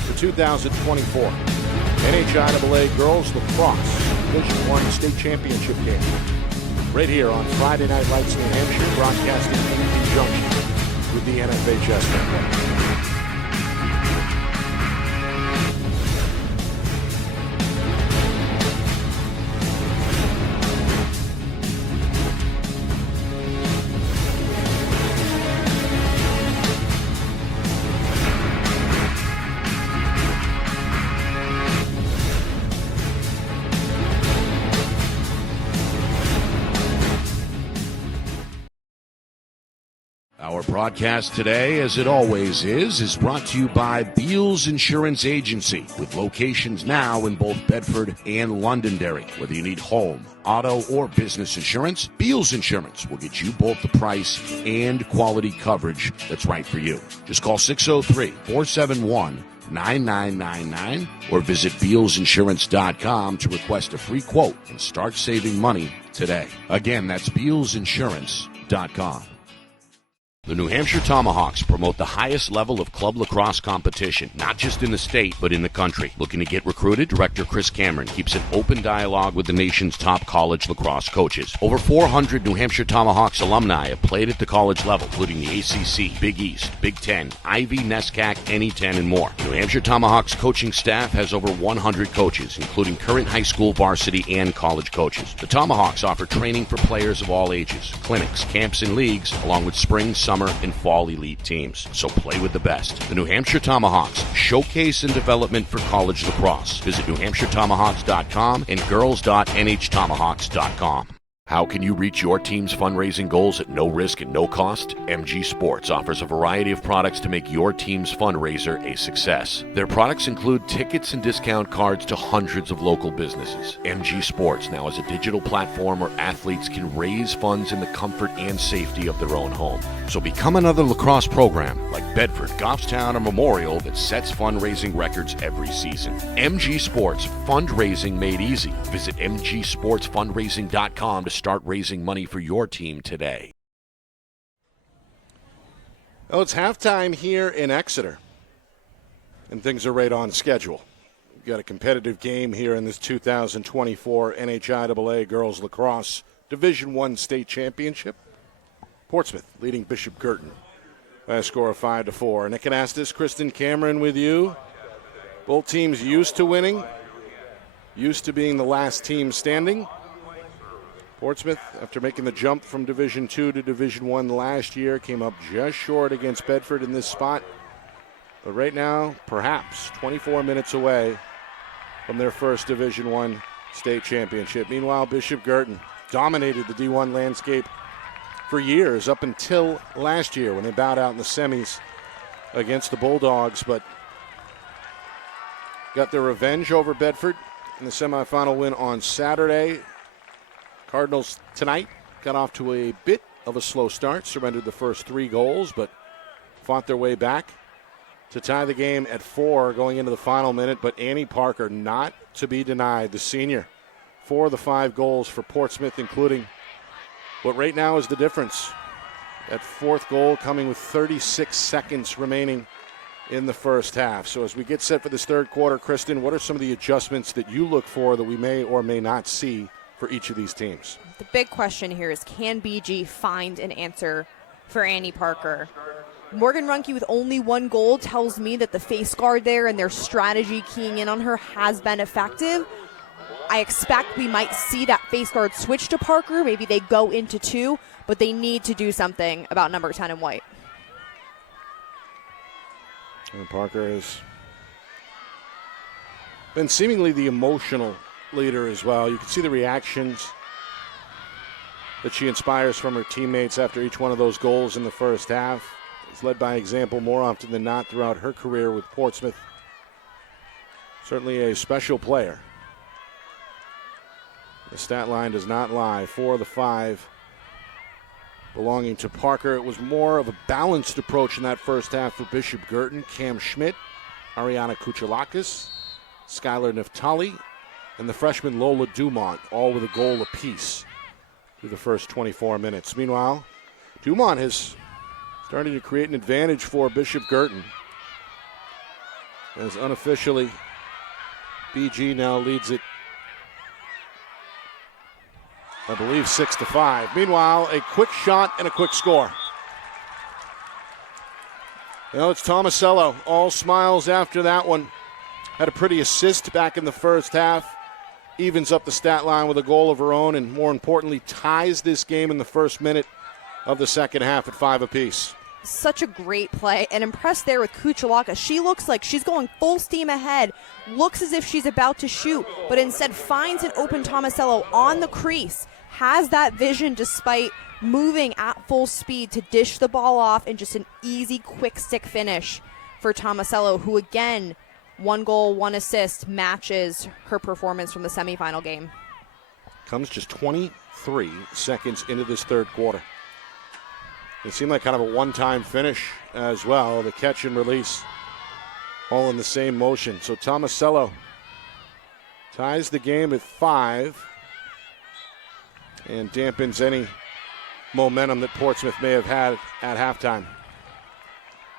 the 2024 NHIAA Girls Lacrosse Division I State Championship game. Right here on Friday Night Lights in New Hampshire, broadcasting in conjunction with the NFHS Network. Our broadcast today, as it always is brought to you by Beals Insurance Agency, with locations now in both Bedford and Londonderry. Whether you need home, auto, or business insurance, Beals Insurance will get you both the price and quality coverage that's right for you. Just call 603-471-9999 or visit BealsInsurance.com to request a free quote and start saving money today. Again, that's BealsInsurance.com. The New Hampshire Tomahawks promote the highest level of club lacrosse competition, not just in the state, but in the country. Looking to get recruited? Director Chris Cameron keeps an open dialogue with the nation's top college lacrosse coaches. Over 400 New Hampshire Tomahawks alumni have played at the college level, including the ACC, Big East, Big Ten, Ivy, NESCAC, NE10, and more. New Hampshire Tomahawks coaching staff has over 100 coaches, including current high school, varsity, and college coaches. The Tomahawks offer training for players of all ages, clinics, camps, and leagues, along with spring, summer, and fall elite teams. So play with the best. The New Hampshire Tomahawks, showcase and development for college lacrosse. Visit NewHampshireTomahawks.com and girls.nhtomahawks.com. How can you reach your team's fundraising goals at no risk and no cost? MG Sports offers a variety of products to make your team's fundraiser a success. Their products include tickets and discount cards to hundreds of local businesses. MG Sports now has a digital platform where athletes can raise funds in the comfort and safety of their own home. So become another lacrosse program like Bedford, Goffstown, or Memorial that sets fundraising records every season. MG Sports, fundraising made easy. Visit mgsportsfundraising.com to start raising money for your team today. Well, it's halftime here in Exeter, and things are right on schedule. We've got a competitive game here in this 2024 NHIAA Girls Lacrosse Division I State Championship. Portsmouth leading Bishop Guertin by a score of 5-4. Nick Anastas, Kristen Cameron with you. Both teams used to winning, used to being the last team standing. Portsmouth, after making the jump from Division II to Division I last year, came up just short against Bedford in this spot. But right now, perhaps 24 minutes away from their first Division I state championship. Meanwhile, Bishop Guertin dominated the D1 landscape for years, up until last year when they bowed out in the semis against the Bulldogs, but got their revenge over Bedford in the semifinal win on Saturday. Cardinals tonight got off to a bit of a slow start, surrendered the first 3 goals, but fought their way back to tie the game at 4 going into the final minute. But Annie Parker not to be denied, the senior. 4 of the 5 goals for Portsmouth, including what right now is the difference. That 4th goal coming with 36 seconds remaining in the first half. So as we get set for this third quarter, Kristen, what are some of the adjustments that you look for that we may or may not see for each of these teams? The big question here is, can BG find an answer for Annie Parker? Morgan Runke with only 1 goal tells me that the face guard there and their strategy keying in on her has been effective. I expect we might see that face guard switch to Parker. Maybe they go into 2, but they need to do something about number 10 in white. And Parker has been seemingly the emotional leader as well. You can see the reactions that she inspires from her teammates after each one of those goals in the first half. It's led by example more often than not throughout her career with Portsmouth. Certainly a special player. The stat line does not lie. 4 of the 5 belonging to Parker. It was more of a balanced approach in that first half for Bishop Guertin. Cam Schmidt, Ariana Kuchalakis, Skylar Naftali, and the freshman Lola Dumont, all with a goal apiece through the first 24 minutes. Meanwhile, Dumont has started to create an advantage for Bishop Guertin, as unofficially BG now leads it, I believe, 6-5. Meanwhile, a quick shot and a quick score. Well, it's Tomasello, all smiles after that one. Had a pretty assist back in the first half. Evens up the stat line with a goal of her own, and more importantly, ties this game in the first minute of the second half at 5 apiece. Such a great play, and impressed there with Kuchalaka. She looks like she's going full steam ahead, looks as if she's about to shoot, but instead finds an open Tomasello on the crease. Has that vision despite moving at full speed to dish the ball off, and just an easy, quick stick finish for Tomasello, who again, 1 goal, 1 assist, matches her performance from the semifinal game. Comes just 23 seconds into this third quarter. It seemed like kind of a one-time finish as well. The catch and release all in the same motion. So Tomasello ties the game at 5 and dampens any momentum that Portsmouth may have had at halftime.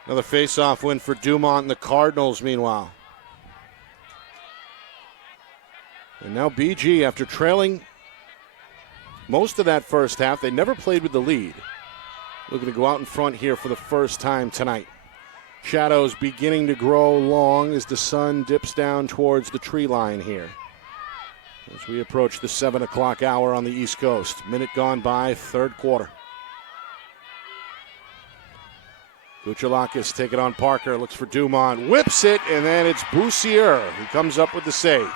Another face-off win for Dumont and the Cardinals, meanwhile. And now BG, after trailing most of that first half, they never played with the lead. Looking to go out in front here for the first time tonight. Shadows beginning to grow long as the sun dips down towards the tree line here, as we approach the 7 o'clock hour on the East Coast. Minute gone by, third quarter. Kuchalakis take it on Parker, looks for Dumont, whips it, and then it's Boussier who comes up with the save.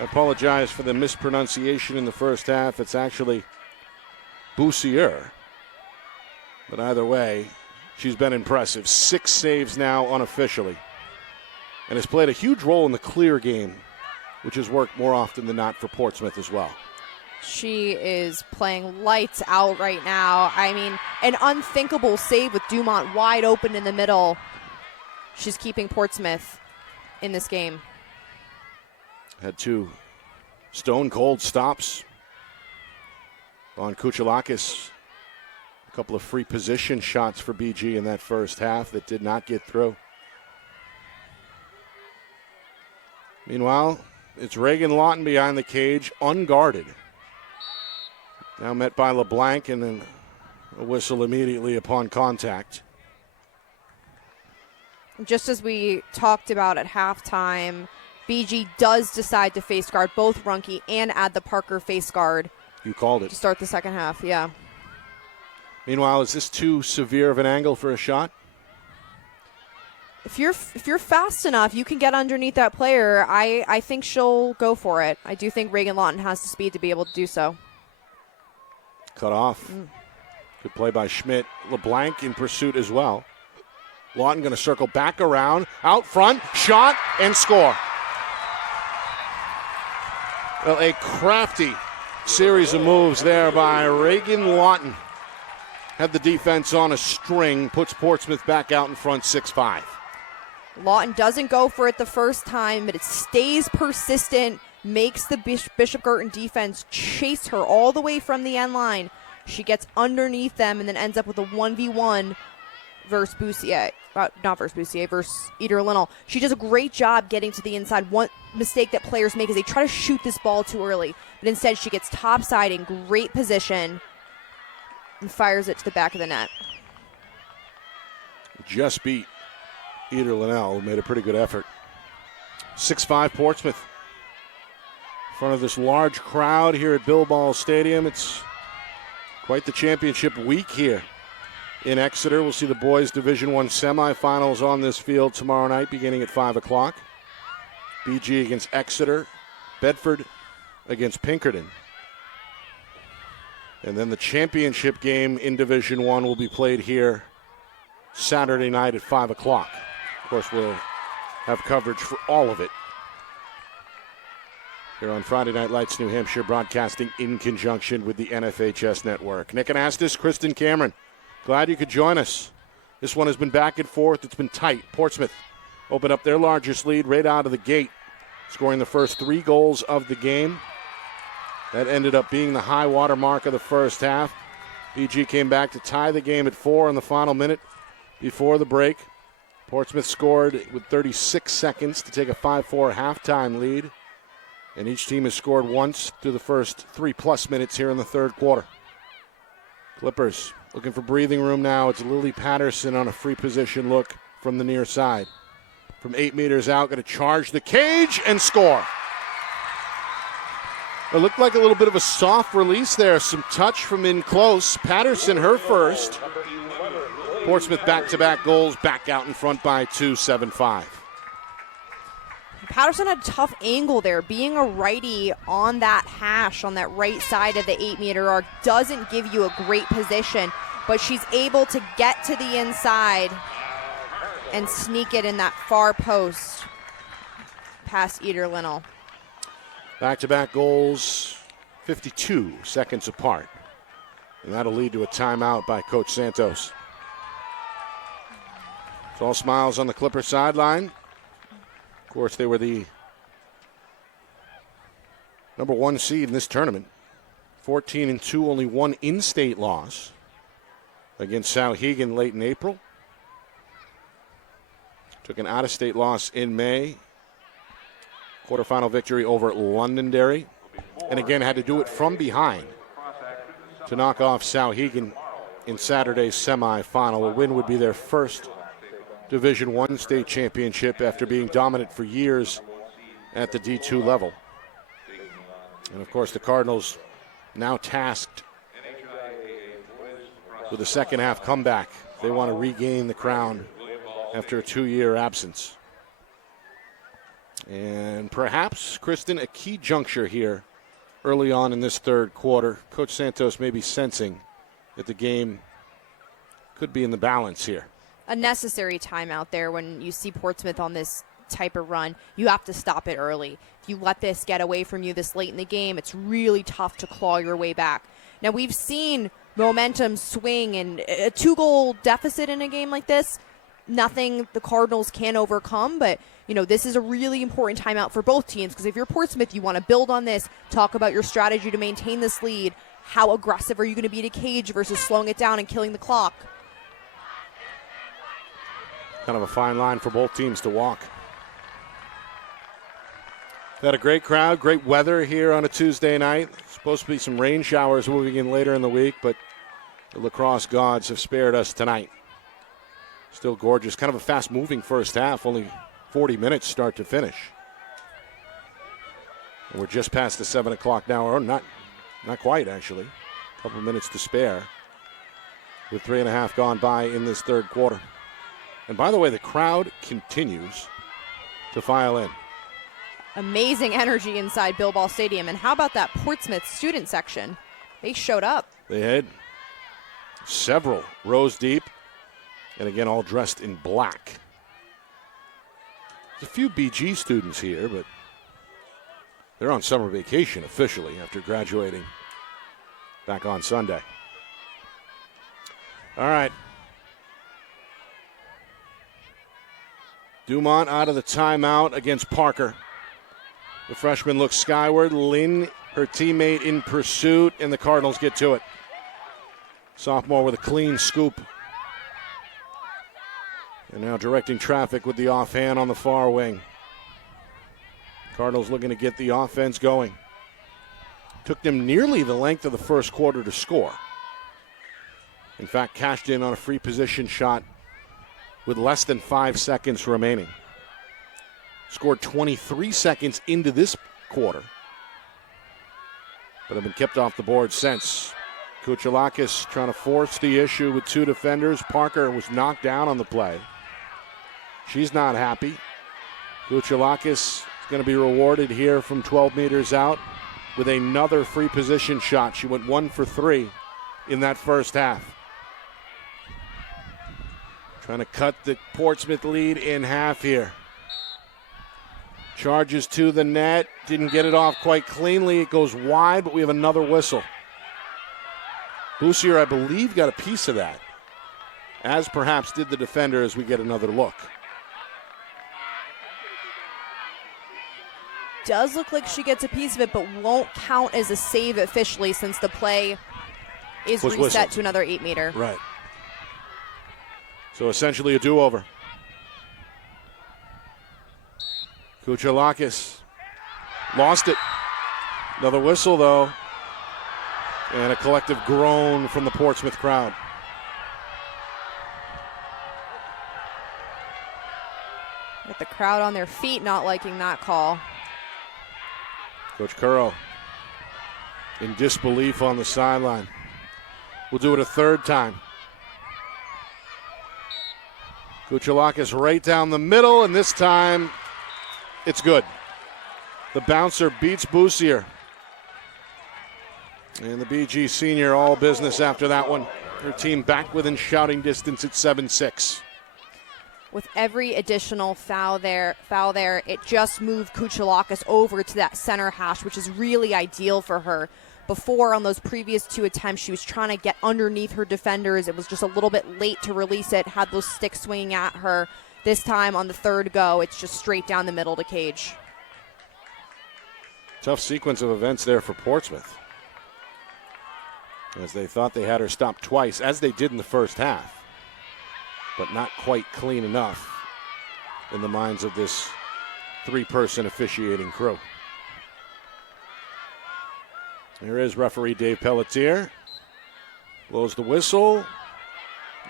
I apologize for the mispronunciation in the first half. It's actually Boussier. But either way, she's been impressive. 6 saves now unofficially, and has played a huge role in the clear game, which has worked more often than not for Portsmouth as well. She is playing lights out right now. I mean, an unthinkable save with Dumont wide open in the middle. She's keeping Portsmouth in this game. Had 2 stone-cold stops on Kuchalakis. A couple of free position shots for BG in that first half that did not get through. Meanwhile, it's Reagan Lawton behind the cage, unguarded. Now met by LeBlanc, and then a whistle immediately upon contact. Just as we talked about at halftime, BG does decide to face guard both Runke and add the Parker face guard. You called it. To start the second half, yeah. Meanwhile, is this too severe of an angle for a shot? If you're fast enough, you can get underneath that player. I think she'll go for it. I do think Reagan Lawton has the speed to be able to do so. Cut off. Good play by Schmidt. LeBlanc in pursuit as well. Lawton going to circle back around, out front, shot, and score. Well, a crafty series of moves there by Reagan Lawton. Had the defense on a string, puts Portsmouth back out in front 6-5. Lawton doesn't go for it the first time, but it stays persistent, makes the Bishop Guertin defense chase her all the way from the end line. She gets underneath them and then ends up with a 1v1 versus Boussier. not versus Boussier, versus Eder Linnell. She does a great job getting to the inside. One mistake that players make is they try to shoot this ball too early, but instead she gets topside in great position and fires it to the back of the net. Just beat Eder Linnell, who made a pretty good effort. 6-5 Portsmouth. In front of this large crowd here at Bilbao Stadium. It's quite the championship week here in Exeter. We'll see the boys Division I semifinals on this field tomorrow night beginning at 5 o'clock. BG against Exeter, Bedford against Pinkerton. And then the championship game in Division I will be played here Saturday night at 5 o'clock. Of course, we'll have coverage for all of it here on Friday Night Lights New Hampshire, broadcasting in conjunction with the NFHS Network. Nick Anastas, Kristen Cameron, glad you could join us. This one has been back and forth. It's been tight. Portsmouth opened up their largest lead right out of the gate, scoring the first 3 goals of the game. That ended up being the high water mark of the first half. BG came back to tie the game at 4 in the final minute before the break. Portsmouth scored with 36 seconds to take a 5-4 halftime lead. And each team has scored once through the first 3+ minutes here in the third quarter. Clippers looking for breathing room now. It's Lily Patterson on a free position look from the near side. From 8 meters out, going to charge the cage and score. It looked like a little bit of a soft release there. Some touch from in close. Patterson, her first. Portsmouth back-to-back goals, back out in front by 2, 7-5. Patterson had a tough angle there. Being a righty on that hash, on that right side of the 8-meter arc, doesn't give you a great position, but she's able to get to the inside and sneak it in that far post past Eder Linnell. Back-to-back goals, 52 seconds apart. And that'll lead to a timeout by Coach Santos. It's all smiles on the Clipper sideline. Of course, they were the number 1 seed in this tournament. 14-2, only 1 in-state loss against Souhegan late in April. Took an out-of-state loss in May. Quarterfinal victory over Londonderry. And again, had to do it from behind to knock off Souhegan in Saturday's semifinal. A win would be their first Division I state championship after being dominant for years at the D2 level. And of course, the Cardinals now tasked with a second half comeback. They want to regain the crown after a 2-year absence. And perhaps, Kristen, a key juncture here early on in this third quarter. Coach Santos may be sensing that the game could be in the balance here. A necessary timeout there when you see Portsmouth on this type of run. You have to stop it early. If you let this get away from you this late in the game, it's really tough to claw your way back. Now, we've seen momentum swing, and a 2-goal deficit in a game like this, nothing the Cardinals can overcome, but this is a really important timeout for both teams, because if you're Portsmouth, you want to build on this, talk about your strategy to maintain this lead. How aggressive are you going to be to cage versus slowing it down and killing the clock? Kind of a fine line for both teams to walk. Had a great crowd, great weather here on a Tuesday night. Supposed to be some rain showers moving in later in the week, but the lacrosse gods have spared us tonight. Still gorgeous. Kind of a fast-moving first half, only 40 minutes start to finish. And we're just past the 7 o'clock now, or not quite, actually. A couple minutes to spare with 3.5 gone by in this third quarter. And by the way, the crowd continues to file in. Amazing energy inside Bilbao Stadium. And how about that Portsmouth student section? They showed up. They had several rows deep, and again, all dressed in black. There's a few BG students here, but they're on summer vacation officially after graduating back on Sunday. All right. Dumont out of the timeout against Parker. The freshman looks skyward. Lynn, her teammate, in pursuit, and the Cardinals get to it. Sophomore with a clean scoop. And now directing traffic with the offhand on the far wing. Cardinals looking to get the offense going. Took them nearly the length of the first quarter to score. In fact, cashed in on a free position shot with less than 5 seconds remaining. Scored 23 seconds into this quarter, but have been kept off the board since. Kuchelakis trying to force the issue with 2 defenders. Parker was knocked down on the play. She's not happy. Kuchelakis is going to be rewarded here from 12 meters out with another free position shot. She went 1 for 3 in that first half. Trying to cut the Portsmouth lead in half here. Charges to the net. Didn't get it off quite cleanly. It goes wide, but we have another whistle. Boussier, I believe, got a piece of that, as perhaps did the defender as we get another look. Does look like she gets a piece of it, but won't count as a save officially since the play is reset whistled to another 8 meter. Right. So essentially a do-over. Kuchelakis lost it. Another whistle, though, and a collective groan from the Portsmouth crowd. With the crowd on their feet not liking that call. Coach Curro in disbelief on the sideline. We'll do it a third time. Kuchelakis right down the middle, and this time it's good. The bouncer beats Boussier. And the BG senior all business after that one. Her team back within shouting distance at 7-6. With every additional foul there, it just moved Kuchelakis over to that center hash, which is really ideal for her. Before, on those previous 2 attempts, she was trying to get underneath her defenders. It was just a little bit late to release it, had those sticks swinging at her. This time on the third go, it's just straight down the middle to Cage. Tough sequence of events there for Portsmouth, as they thought they had her stopped twice, as they did in the first half, but not quite clean enough in the minds of this 3-person officiating crew. Here is referee Dave Pelletier. Blows the whistle.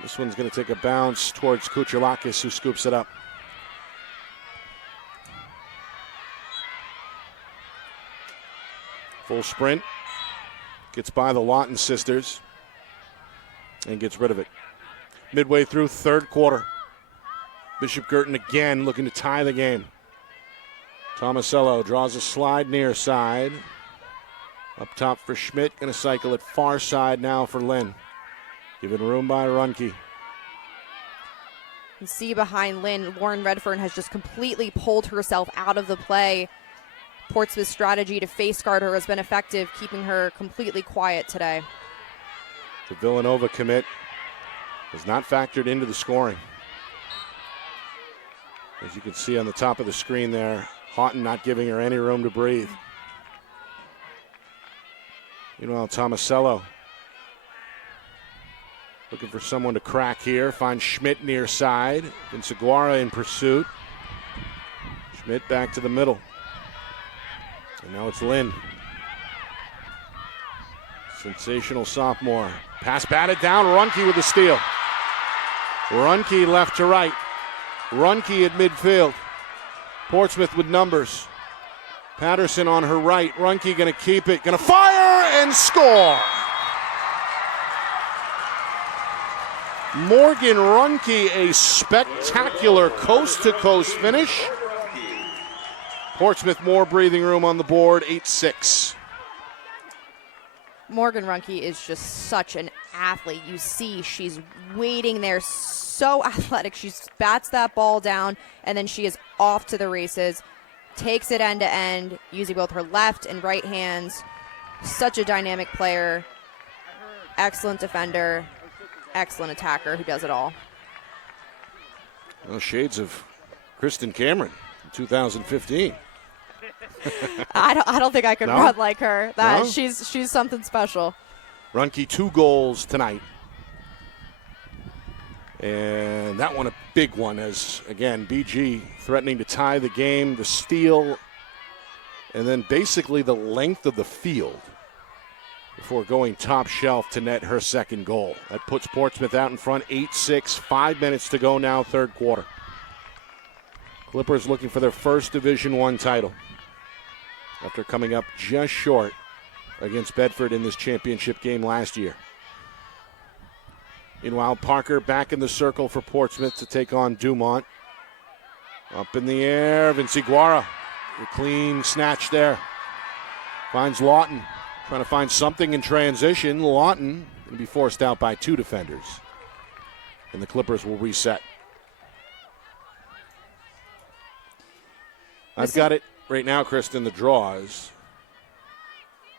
This one's going to take a bounce towards Kuchelakis, who scoops it up. Full sprint. Gets by the Lawton sisters and gets rid of it. Midway through third quarter. Bishop Guertin again looking to tie the game. Tomasello draws a slide near side. Up top for Schmidt, going to cycle it far side now for Lynn. Given room by Runke. You can see behind Lynn, Lauren Redfern has just completely pulled herself out of the play. Portsmouth's strategy to face guard her has been effective, keeping her completely quiet today. The Villanova commit has not factored into the scoring. As you can see on the top of the screen there, Houghton not giving her any room to breathe. Meanwhile, Tomasello looking for someone to crack here. Finds Schmidt near side. Vinciguara in pursuit. Schmidt back to the middle. And now it's Lynn. Sensational sophomore. Pass batted down. Runke with the steal. Runke left to right. Runke at midfield. Portsmouth with numbers. Patterson on her right. Runke going to keep it. Going to fire and score. Morgan Runke, a spectacular coast-to-coast finish. Portsmouth more breathing room on the board, 8-6. Morgan Runke is just such an athlete. You see she's waiting there, so athletic. She bats that ball down, and then she is off to the races. Takes it end to end, using both her left and right hands. Such a dynamic player. Excellent defender. Excellent attacker who does it all. Well, shades of Kristen Cameron in 2015. I don't think I could No? run like her. No? She's something special. Runke 2 goals tonight. And that one a big one as, again, BG threatening to tie the game, the steal, and then basically the length of the field before going top shelf to net her second goal. That puts Portsmouth out in front, 8-6, 5 minutes to go now, third quarter. Clippers looking for their first Division I title after coming up just short against Bedford in this championship game last year. Meanwhile, Parker back in the circle for Portsmouth to take on Dumont. Up in the air, Vince Iguara. A clean snatch there. Finds Lawton. Trying to find something in transition. Lawton going to be forced out by two defenders. And the Clippers will reset. I've got it right now, Kristen, the draws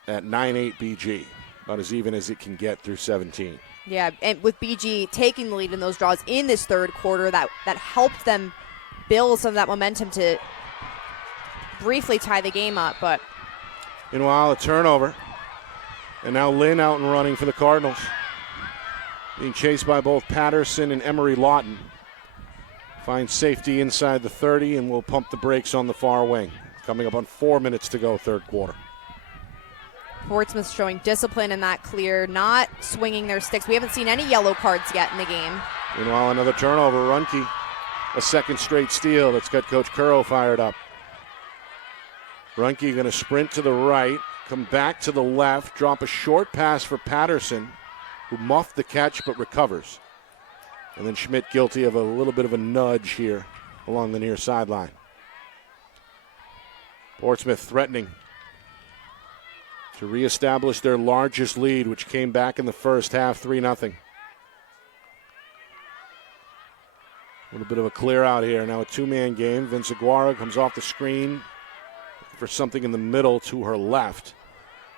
at 9-8 BG. About as even as it can get through 17. Yeah, and with BG taking the lead in those draws in this third quarter, that helped them build some of that momentum to briefly tie the game up. But meanwhile, a turnover. And now Lynn out and running for the Cardinals. Being chased by both Patterson and Emery Lawton. Finds safety inside the 30 and will pump the brakes on the far wing. Coming up on 4 minutes to go, third quarter. Portsmouth showing discipline in that clear, not swinging their sticks. We haven't seen any yellow cards yet in the game. Meanwhile, another turnover. Runke, a second straight steal that's got Coach Currow fired up. Runke going to sprint to the right, come back to the left, drop a short pass for Patterson, who muffed the catch but recovers. And then Schmidt guilty of a little bit of a nudge here along the near sideline. Portsmouth threatening to reestablish their largest lead, which came back in the first half, 3-0. A little bit of a clear out here. Now a two-man game. Vince Aguara comes off the screen for something in the middle to her left.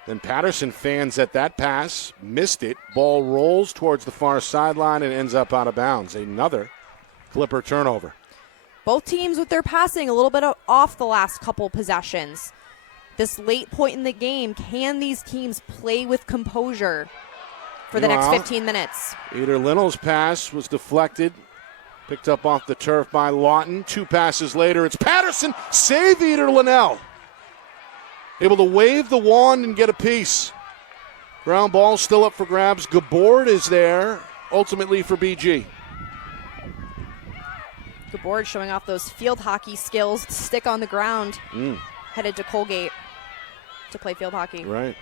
Then Patterson fans at that pass, missed it. Ball rolls towards the far sideline and ends up out of bounds. Another Clipper turnover. Both teams with their passing a little bit off the last couple possessions. This late point in the game, can these teams play with composure for the next 15 minutes? Eder Linnell's pass was deflected, picked up off the turf by Lawton. Two passes later, it's Patterson. Save Eder Linnell. Able to wave the wand and get a piece. Ground ball still up for grabs. Gabord is there, ultimately for BG. Gabord showing off those field hockey skills to stick on the ground. Headed to Colgate to play field hockey. Right.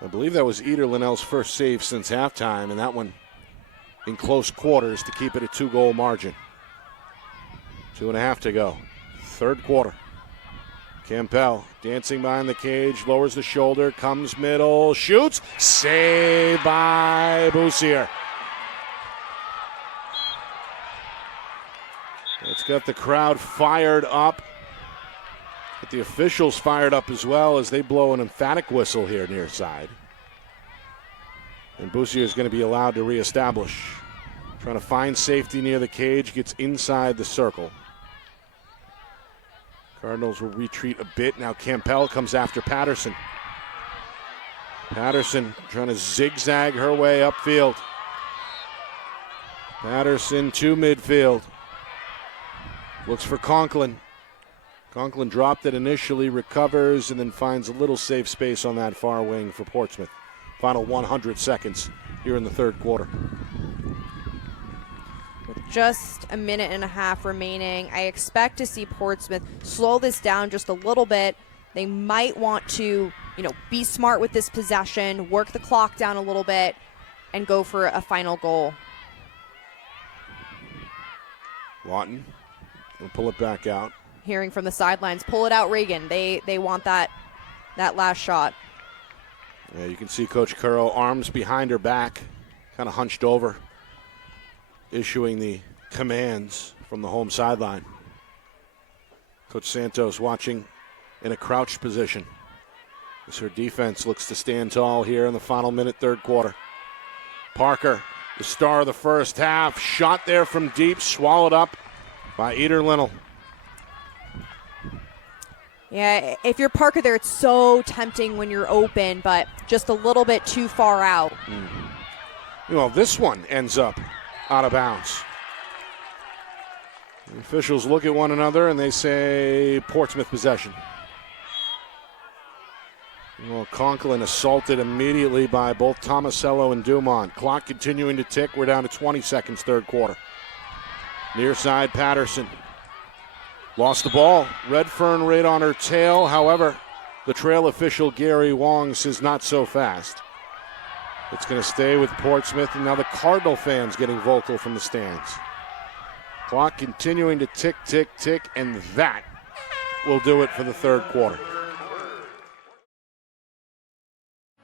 I believe that was Eder Linnell's first save since halftime, and that one in close quarters to keep it a 2-goal margin. 2.5 to go. Third quarter. Campbell dancing behind the cage, lowers the shoulder, comes middle, shoots. Saved by Boussier. It's got the crowd fired up. Get the officials fired up as well as they blow an emphatic whistle here near side. And Boussier is going to be allowed to reestablish. Trying to find safety near the cage, gets inside the circle. Cardinals will retreat a bit. Now Campbell comes after Patterson. Patterson trying to zigzag her way upfield. Patterson to midfield. Looks for Conklin. Conklin dropped it initially, recovers, and then finds a little safe space on that far wing for Portsmouth. Final 100 seconds here in the third quarter. With just a minute and a half remaining, I expect to see Portsmouth slow this down just a little bit. They might want to, be smart with this possession, work the clock down a little bit, and go for a final goal. Lawton will pull it back out. Hearing from the sidelines, pull it out, Reagan. They want that last shot. Yeah, you can see Coach Currow, arms behind her back, kind of hunched over, issuing the commands from the home sideline. Coach Santos watching in a crouched position as her defense looks to stand tall here in the final minute, third quarter. Parker, the star of the first half, shot there from deep, swallowed up by Eder Linnell. Yeah, if you're Parker there, it's so tempting when you're open, but just a little bit too far out. Well, this one ends up out of bounds. The officials look at one another and they say Portsmouth possession. Well, Conklin assaulted immediately by both Tomasello and Dumont. Clock continuing to tick. We're down to 20 seconds, third quarter. Near side, Patterson. Lost the ball. Redfern right on her tail. However, the trail official, Gary Wong, says not so fast. It's going to stay with Portsmouth, and now the Cardinal fans getting vocal from the stands. Clock continuing to tick, tick, tick, and that will do it for the third quarter.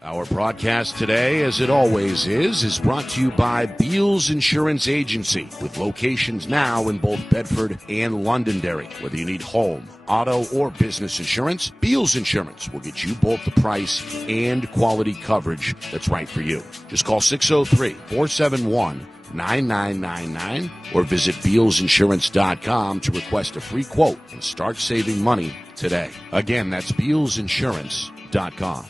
Our broadcast today, as it always is brought to you by Beals Insurance Agency, with locations now in both Bedford and Londonderry. Whether you need home, auto, or business insurance, Beals Insurance will get you both the price and quality coverage that's right for you. Just call 603-471-9999 or visit BealsInsurance.com to request a free quote and start saving money today. Again, that's BealsInsurance.com.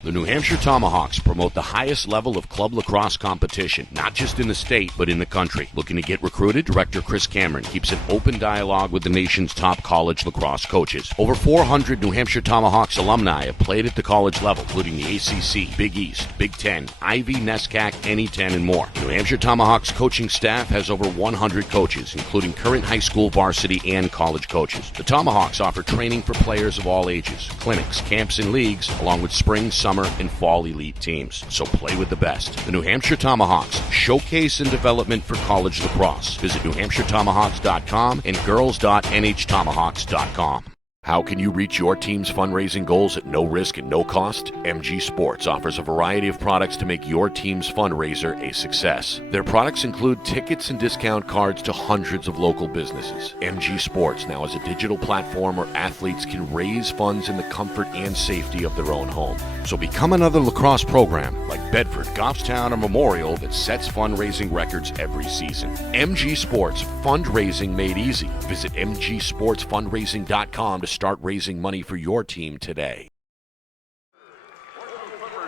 The New Hampshire Tomahawks promote the highest level of club lacrosse competition, not just in the state, but in the country. Looking to get recruited? Director Chris Cameron keeps an open dialogue with the nation's top college lacrosse coaches. Over 400 New Hampshire Tomahawks alumni have played at the college level, including the ACC, Big East, Big Ten, Ivy, NESCAC, NE10, and more. New Hampshire Tomahawks coaching staff has over 100 coaches, including current high school, varsity, and college coaches. The Tomahawks offer training for players of all ages, clinics, camps, and leagues, along with spring, summer, and fall elite teams. So play with the best. The New Hampshire Tomahawks, showcase and development for college lacrosse. Visit NewHampshireTomahawks.com and girls.nhtomahawks.com. How can you reach your team's fundraising goals at no risk and no cost? MG Sports offers a variety of products to make your team's fundraiser a success. Their products include tickets and discount cards to hundreds of local businesses. MG Sports now has a digital platform where athletes can raise funds in the comfort and safety of their own home. So become another lacrosse program like Bedford, Goffstown, or Memorial that sets fundraising records every season. MG Sports, fundraising made easy. Visit mgsportsfundraising.com to start raising money for your team today.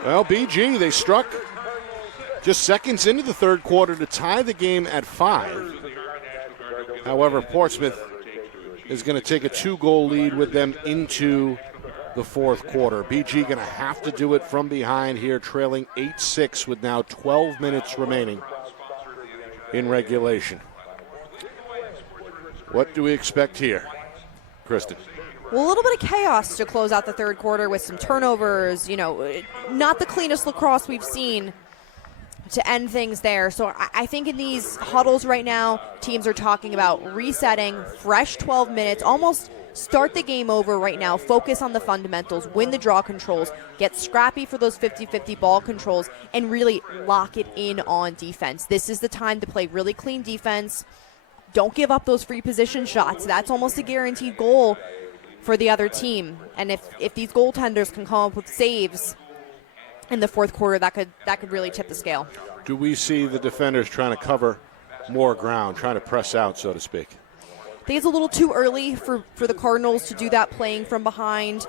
Well, BG, they struck just seconds into the third quarter to tie the game at 5. However, Portsmouth is going to take a 2-goal lead with them into the fourth quarter. BG going to have to do it from behind here, trailing 8-6 with now 12 minutes remaining in regulation. What do we expect here, Kristen? Well, a little bit of chaos to close out the third quarter with some turnovers, not the cleanest lacrosse we've seen to end things there. So I think in these huddles right now, teams are talking about resetting, fresh 12 minutes, almost start the game over right now, focus on the fundamentals, win the draw controls, get scrappy for those 50-50 ball controls, and really lock it in on defense. This is the time to play really clean defense. Don't give up those free position shots. That's almost a guaranteed goal for the other team. And if these goaltenders can come up with saves in the fourth quarter, that could really tip the scale. Do we see the defenders trying to cover more ground, trying to press out, so to speak? I think it's a little too early for the Cardinals to do that playing from behind.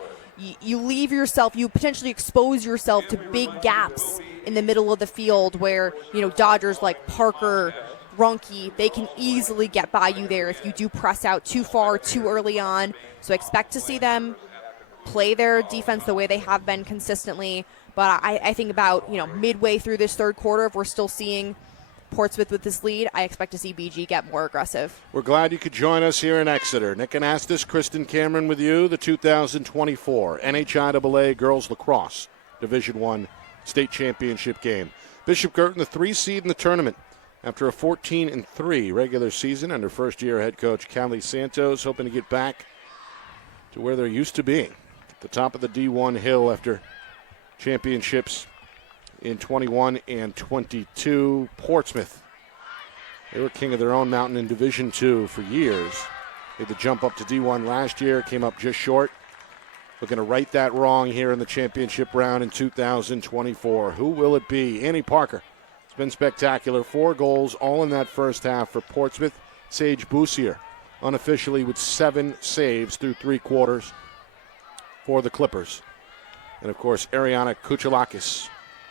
You leave yourself, you potentially expose yourself to big gaps in the middle of the field where, Dodgers like Parker, Runke, they can easily get by you there if you do press out too far, too early on. So expect to see them play their defense the way they have been consistently. But I think about, midway through this third quarter, if we're still seeing Portsmouth with this lead, I expect to see BG get more aggressive. We're glad you could join us here in Exeter. Nick Anastas, Kristen Cameron with you, the 2024 NHIAA Girls Lacrosse Division I State Championship game. Bishop Guertin, the 3 seed in the tournament. After a 14-3 regular season under first-year head coach Callie Santos, hoping to get back to where they're used to being, at the top of the D1 hill after championships in 21 and 22. Portsmouth, they were king of their own mountain in Division II for years. They had to jump up to D1 last year, came up just short. Looking to right that wrong here in the championship round in 2024. Who will it be? Annie Parker. Been spectacular. 4 goals, all in that first half for Portsmouth. Sage Boussier, unofficially with 7 saves through 3 quarters for the Clippers. And, of course, Ariana Kuchalakis,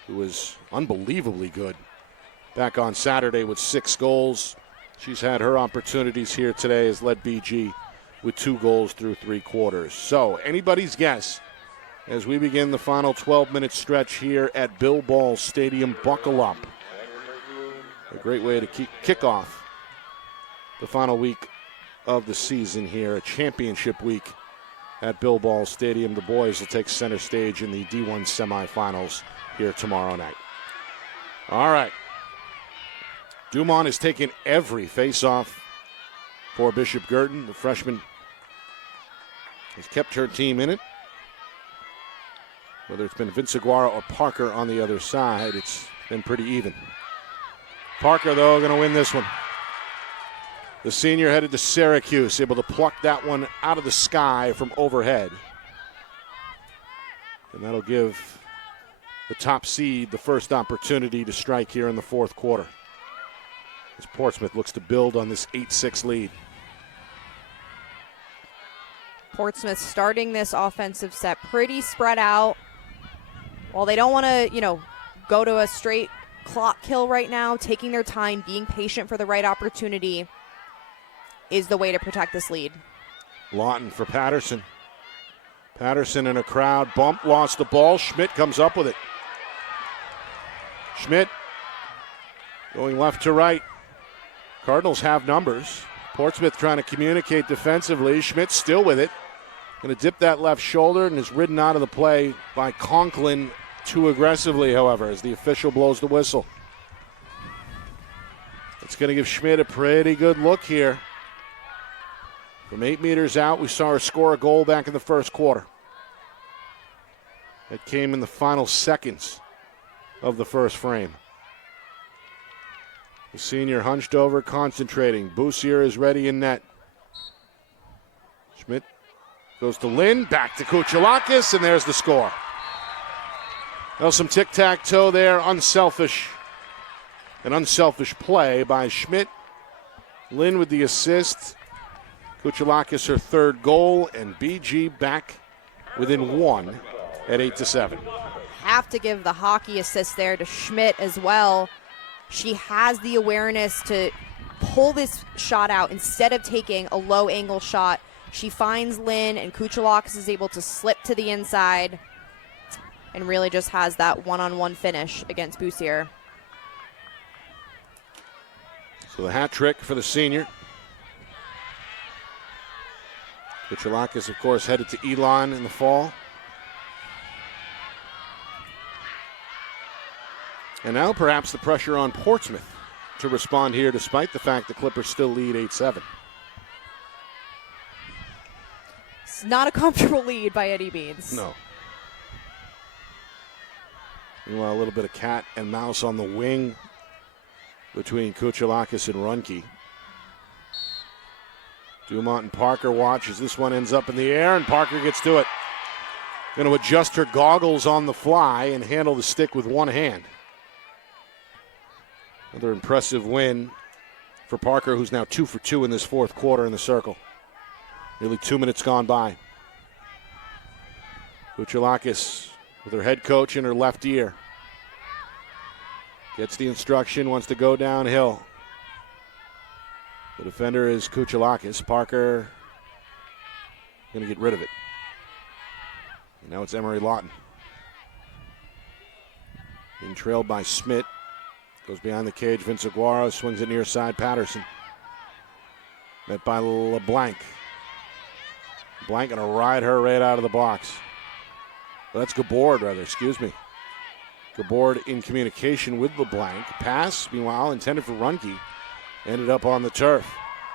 who was unbelievably good back on Saturday with 6 goals. She's had her opportunities here today, has led BG with 2 goals through 3 quarters. So, anybody's guess as we begin the final 12-minute stretch here at Bill Ball Stadium. Buckle up. A great way to kick off the final week of the season here, a championship week at Bill Ball Stadium. The boys will take center stage in the D1 semifinals here tomorrow night. All right. Dumont has taken every face-off for Bishop Guertin. The freshman has kept her team in it. Whether it's been Vince Aguara or Parker on the other side, it's been pretty even. Parker, though, going to win this one. The senior headed to Syracuse, able to pluck that one out of the sky from overhead. And that'll give the top seed the first opportunity to strike here in the fourth quarter, as Portsmouth looks to build on this 8-6 lead. Portsmouth starting this offensive set pretty spread out. While they don't want to, go to a straight clock kill right now, taking their time, being patient for the right opportunity is the way to protect this lead. Lawton for Patterson. Patterson in a crowd bump, lost the ball. Schmidt comes up with it. Schmidt going left to right. Cardinals have numbers. Portsmouth trying to communicate defensively. Schmidt still with it. Going to dip that left shoulder and is ridden out of the play by Conklin too aggressively, however, as the official blows the whistle. It's going to give Schmidt a pretty good look here. From 8 meters out, we saw her score a goal back in the first quarter. It came in the final seconds of the first frame. The senior hunched over, concentrating. Boussier is ready in net. Schmidt goes to Lynn, back to Kuchelakis, and there's the score. Well, some tic-tac-toe there, an unselfish play by Schmidt. Lynn with the assist. Kuchelakis her third goal, and BG back within 1 at 8-7. Have to give the hockey assist there to Schmidt as well. She has the awareness to pull this shot out instead of taking a low angle shot. She finds Lynn, and Kuchelakis is able to slip to the inside and really just has that one-on-one finish against Boussier. So the hat trick for the senior. Kuchelakis, of course, headed to Elon in the fall. And now perhaps the pressure on Portsmouth to respond here, despite the fact the Clippers still lead 8-7. It's not a comfortable lead by any means. No. Meanwhile, a little bit of cat and mouse on the wing between Kuchelakis and Runke. Dumont and Parker watch as this one ends up in the air, and Parker gets to it. Going to adjust her goggles on the fly and handle the stick with one hand. Another impressive win for Parker, who's now 2 for 2 in this fourth quarter in the circle. Nearly 2 minutes gone by. Kuchelakis with her head coach in her left ear. Gets the instruction, wants to go downhill. The defender is Kuchelakis. Parker going to get rid of it. And now it's Emery Lawton. Being trailed by Schmidt. Goes behind the cage. Vince Aguara swings it near side. Patterson. Met by LeBlanc. LeBlanc going to ride her right out of the box. Well, that's Gabord, rather. Excuse me. Gabord in communication with LeBlanc. Pass, meanwhile, intended for Runke. Ended up on the turf.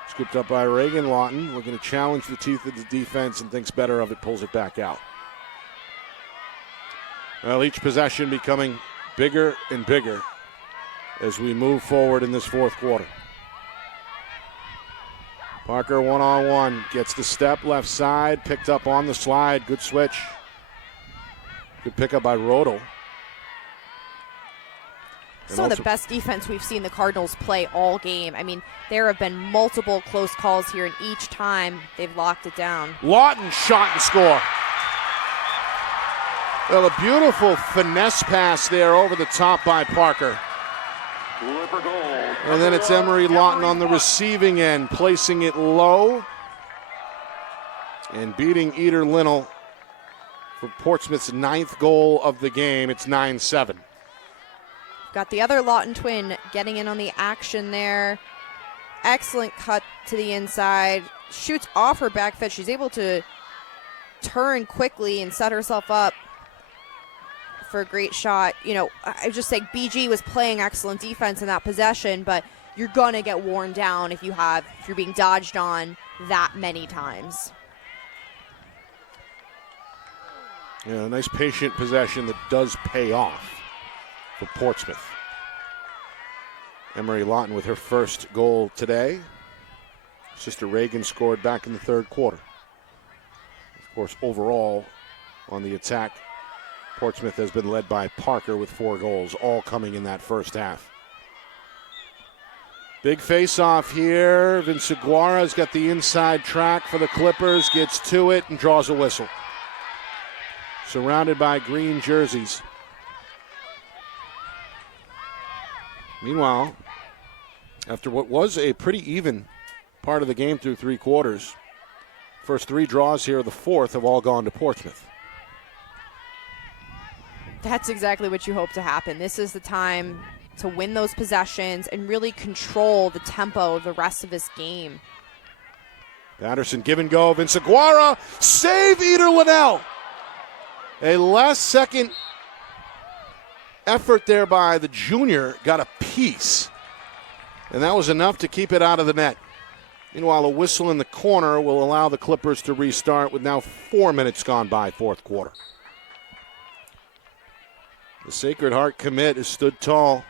Scooped up by Reagan Lawton. Looking to challenge the teeth of the defense and thinks better of it. Pulls it back out. Well, each possession becoming bigger and bigger as we move forward in this fourth quarter. Parker one-on-one. Gets the step left side. Picked up on the slide. Good switch. Good pickup by Rodel. Some of the best defense we've seen the Cardinals play all game. I mean, there have been multiple close calls here, and each time they've locked it down. Lawton shot and score. Well, a beautiful finesse pass there over the top by Parker. And then it's Emery Lawton on the receiving end, placing it low and beating Eder Linnell for Portsmouth's 9th goal of the game. It's 9-7. Got the other Lawton twin getting in on the action there. Excellent cut to the inside. Shoots off her back foot. She's able to turn quickly and set herself up for a great shot. You know, I just say BG was playing excellent defense in that possession, but you're going to get worn down if you're being dodged on that many times. Yeah, a nice patient possession that does pay off for Portsmouth. Emery Lawton with her first goal today. Sister Reagan scored back in the third quarter. Of course, overall on the attack, Portsmouth has been led by Parker with 4 goals, all coming in that first half. Big face-off here. Vinciguara's got the inside track for the Clippers, gets to it and draws a whistle. Surrounded by green jerseys. Meanwhile, after what was a pretty even part of the game through 3 quarters, first 3 draws here, the 4th, have all gone to Portsmouth. That's exactly what you hope to happen. This is the time to win those possessions and really control the tempo of the rest of this game. Patterson give and go. Vinciguara, save Eder Linnell. A last-second effort there by the junior, got a piece, and that was enough to keep it out of the net. Meanwhile, a whistle in the corner will allow the Clippers to restart with now 4 minutes gone by, fourth quarter. The Sacred Heart commit has stood tall.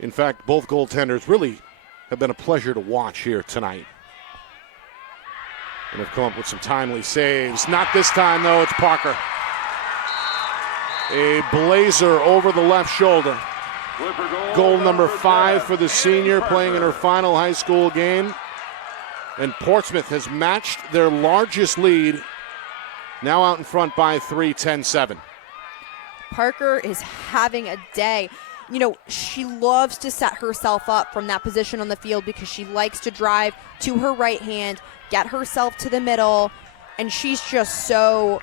In fact, both goaltenders really have been a pleasure to watch here tonight and have come up with some timely saves. Not this time, though. It's Parker. A blazer over the left shoulder. Goal number 5 for the senior, playing in her final high school game. And Portsmouth has matched their largest lead, now out in front by 3, 10-7. Parker is having a day. You know, she loves to set herself up from that position on the field because she likes to drive to her right hand, get herself to the middle, and she's just so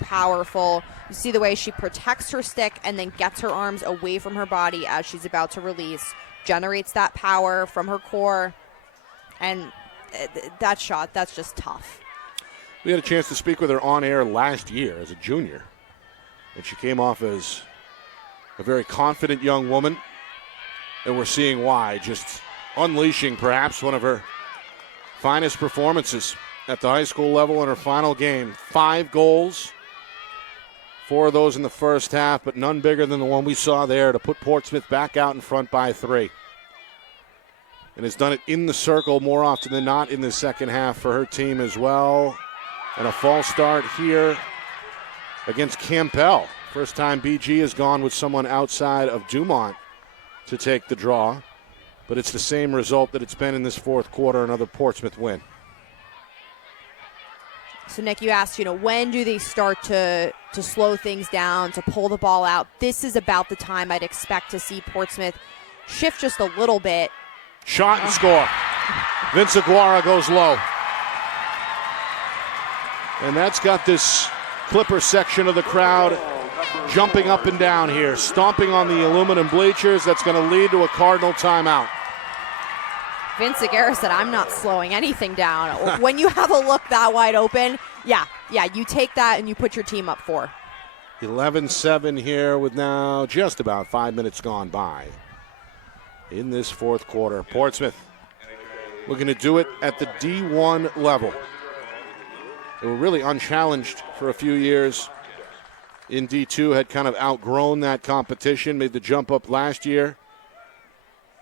powerful. You see the way she protects her stick and then gets her arms away from her body as she's about to release, generates that power from her core, and that shot, that's just tough. We had a chance to speak with her on air last year as a junior, and she came off as a very confident young woman, and we're seeing why, just unleashing perhaps one of her finest performances at the high school level in her final game. 5 goals, 4 of those in the first half, but none bigger than the one we saw there to put Portsmouth back out in front by 3. And has done it in the circle more often than not in the second half for her team as well. And a false start here against Campbell. First time BG has gone with someone outside of Dumont to take the draw. But it's the same result that it's been in this fourth quarter, another Portsmouth win. So, Nick, you asked, when do they start to slow things down, to pull the ball out? This is about the time I'd expect to see Portsmouth shift just a little bit. Shot and score. Vinciguara goes low. And that's got this Clipper section of the crowd jumping up and down here, stomping on the aluminum bleachers. That's going to lead to a Cardinal timeout. Vinciguara said, I'm not slowing anything down. When you have a look that wide open, yeah, you take that and you put your team up 4. 11-7 here with now just about 5 minutes gone by in this fourth quarter. Portsmouth looking to do it at the D1 level. They were really unchallenged for a few years in D2, had kind of outgrown that competition, made the jump up last year,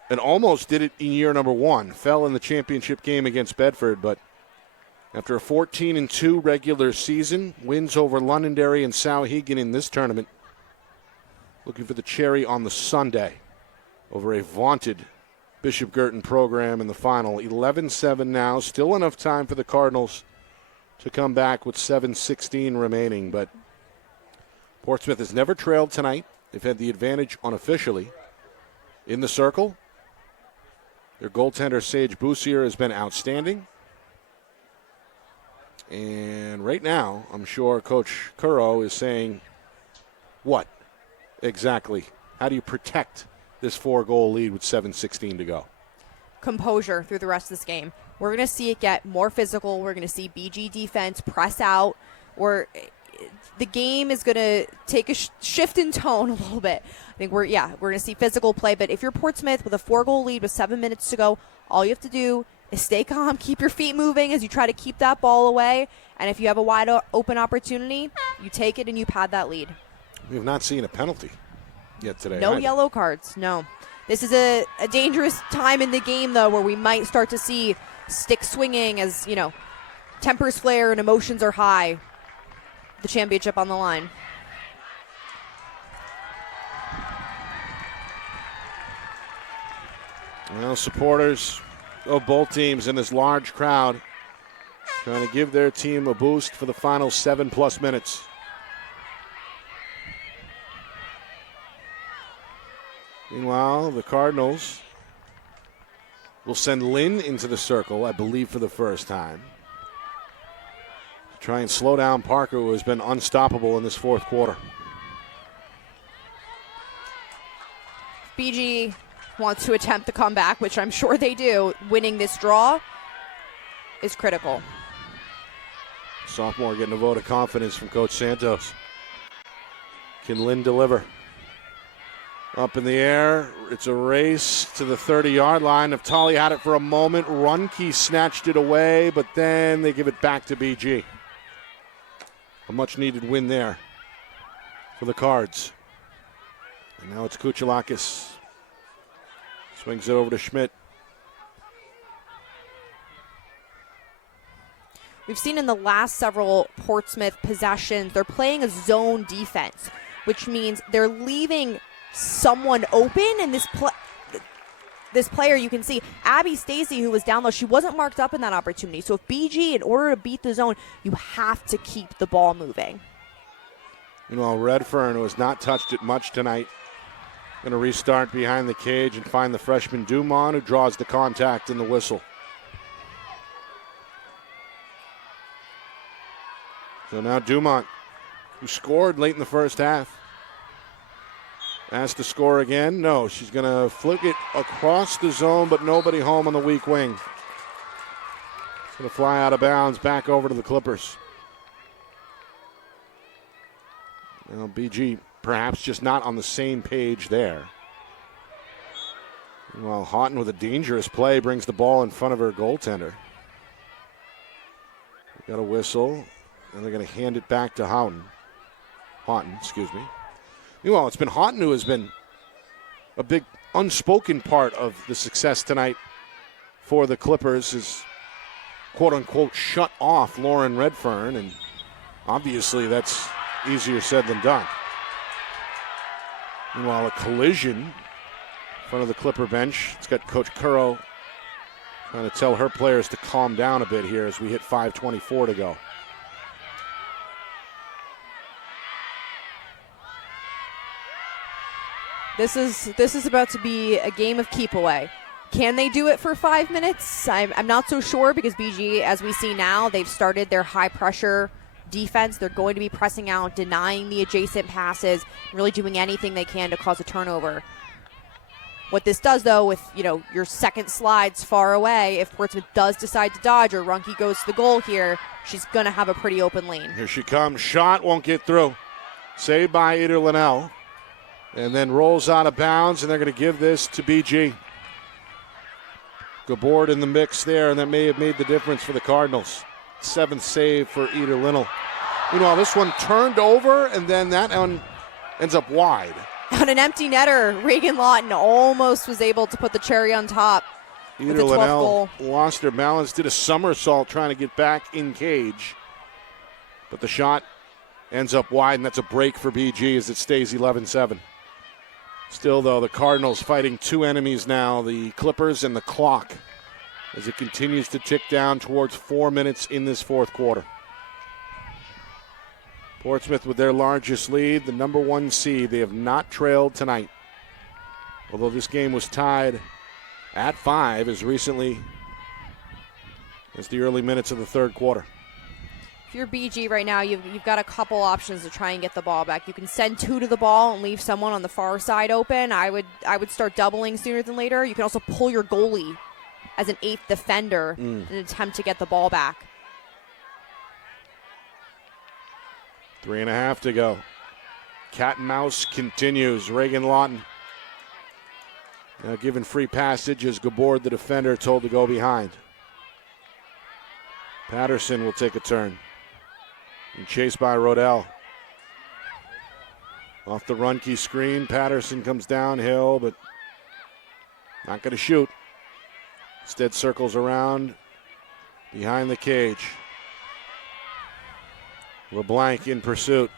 and almost did it in year number 1. Fell in the championship game against Bedford, but after a 14-2 regular season, wins over Londonderry and Souhegan in this tournament, looking for the cherry on the Sunday over a vaunted Bishop Guertin program in the final. 11-7 now, still enough time for the Cardinals to come back with 7:16 remaining, but Portsmouth has never trailed tonight They've had the advantage unofficially. In the circle, their goaltender, Sage Boussier, has been outstanding. And right now, I'm sure Coach Curro is saying, what exactly? How do you protect this 4-goal lead with 7:16 to go? Composure through the rest of this game. We're going to see it get more physical. We're going to see BG defense press out. The game is going to take a shift in tone a little bit. I think we're going to see physical play. But if you're Portsmouth with a 4-goal lead with 7 minutes to go, all you have to do is stay calm, keep your feet moving as you try to keep that ball away. And if you have a wide open opportunity, you take it and you pad that lead. We have not seen a penalty yet today. No either. yellow cards, no. This is a dangerous time in the game, though, where we might start to see stick swinging as, tempers flare and emotions are high. The championship on the line. Well, supporters of both teams in this large crowd trying to give their team a boost for the final 7+ minutes. Meanwhile, the Cardinals will send Lynn into the circle, I believe, for the first time. Try and slow down Parker, who has been unstoppable in this fourth quarter. BG wants to attempt the comeback, which I'm sure they do. Winning this draw is critical. Sophomore getting a vote of confidence from Coach Santos. Can Lynn deliver? Up in the air, it's a race to the 30-yard line. Naftali had it for a moment. Runke snatched it away, but then they give it back to BG. A much-needed win there for the Cards. And now it's Kuchelakis. Swings it over to Schmidt. We've seen in the last several Portsmouth possessions, they're playing a zone defense, which means they're leaving someone open, and this player, you can see Abby Stacey, who was down low, she wasn't marked up in that opportunity. So if BG, in order to beat the zone, you have to keep the ball moving. Redfern, who has not touched it much tonight, going to restart behind the cage and find the freshman Dumont, who draws the contact and the whistle. So now Dumont, who scored late in the first half, asked to score again. No, she's going to flick it across the zone, but nobody home on the weak wing. It's going to fly out of bounds back over to the Clippers. Now BG perhaps just not on the same page there. Well, Houghton with a dangerous play brings the ball in front of her goaltender. Got a whistle, and they're going to hand it back to Houghton. Meanwhile, it's been Houghton who has been a big unspoken part of the success tonight for the Clippers, is quote-unquote shut off Lauren Redfern, and obviously that's easier said than done. Meanwhile, a collision in front of the Clipper bench. It's got Coach Curro trying to tell her players to calm down a bit here as we hit 5:24 to go. This is about to be a game of keep away. Can they do it for 5 minutes? I'm not so sure, because BG, as we see now, they've started their high pressure defense. They're going to be pressing out, denying the adjacent passes, really doing anything they can to cause a turnover. What this does, though, with your second slides far away, if Portsmouth does decide to dodge or Runke goes to the goal here, she's going to have a pretty open lane. Here she comes. Shot won't get through. Saved by Eder Linnell. And then rolls out of bounds, and they're going to give this to BG. Gabord in the mix there, and that may have made the difference for the Cardinals. 7th save for Eder Linnell. Meanwhile, this one turned over, and then that one ends up wide. On an empty netter, Reagan Lawton almost was able to put the cherry on top. Eder Linnell lost her balance, did a somersault trying to get back in cage. But the shot ends up wide, and that's a break for BG as it stays 11-7. Still, though, the Cardinals fighting two enemies now, the Clippers and the clock, as it continues to tick down towards 4 minutes in this fourth quarter. Portsmouth with their largest lead, the number 1 seed. They have not trailed tonight. Although this game was tied at 5 as recently as the early minutes of the third quarter. If you're BG right now, you've got a couple options to try and get the ball back. You can send 2 to the ball and leave someone on the far side open. I would start doubling sooner than later. You can also pull your goalie as an 8th defender in an attempt to get the ball back. 3.5 to go. Cat and mouse continues. Reagan Lawton now given free passage as Gabord, the defender, told to go behind. Patterson will take a turn. And chased by Rodell. Off the Runke screen, Patterson comes downhill, but not going to shoot. Instead circles around behind the cage. LeBlanc in pursuit.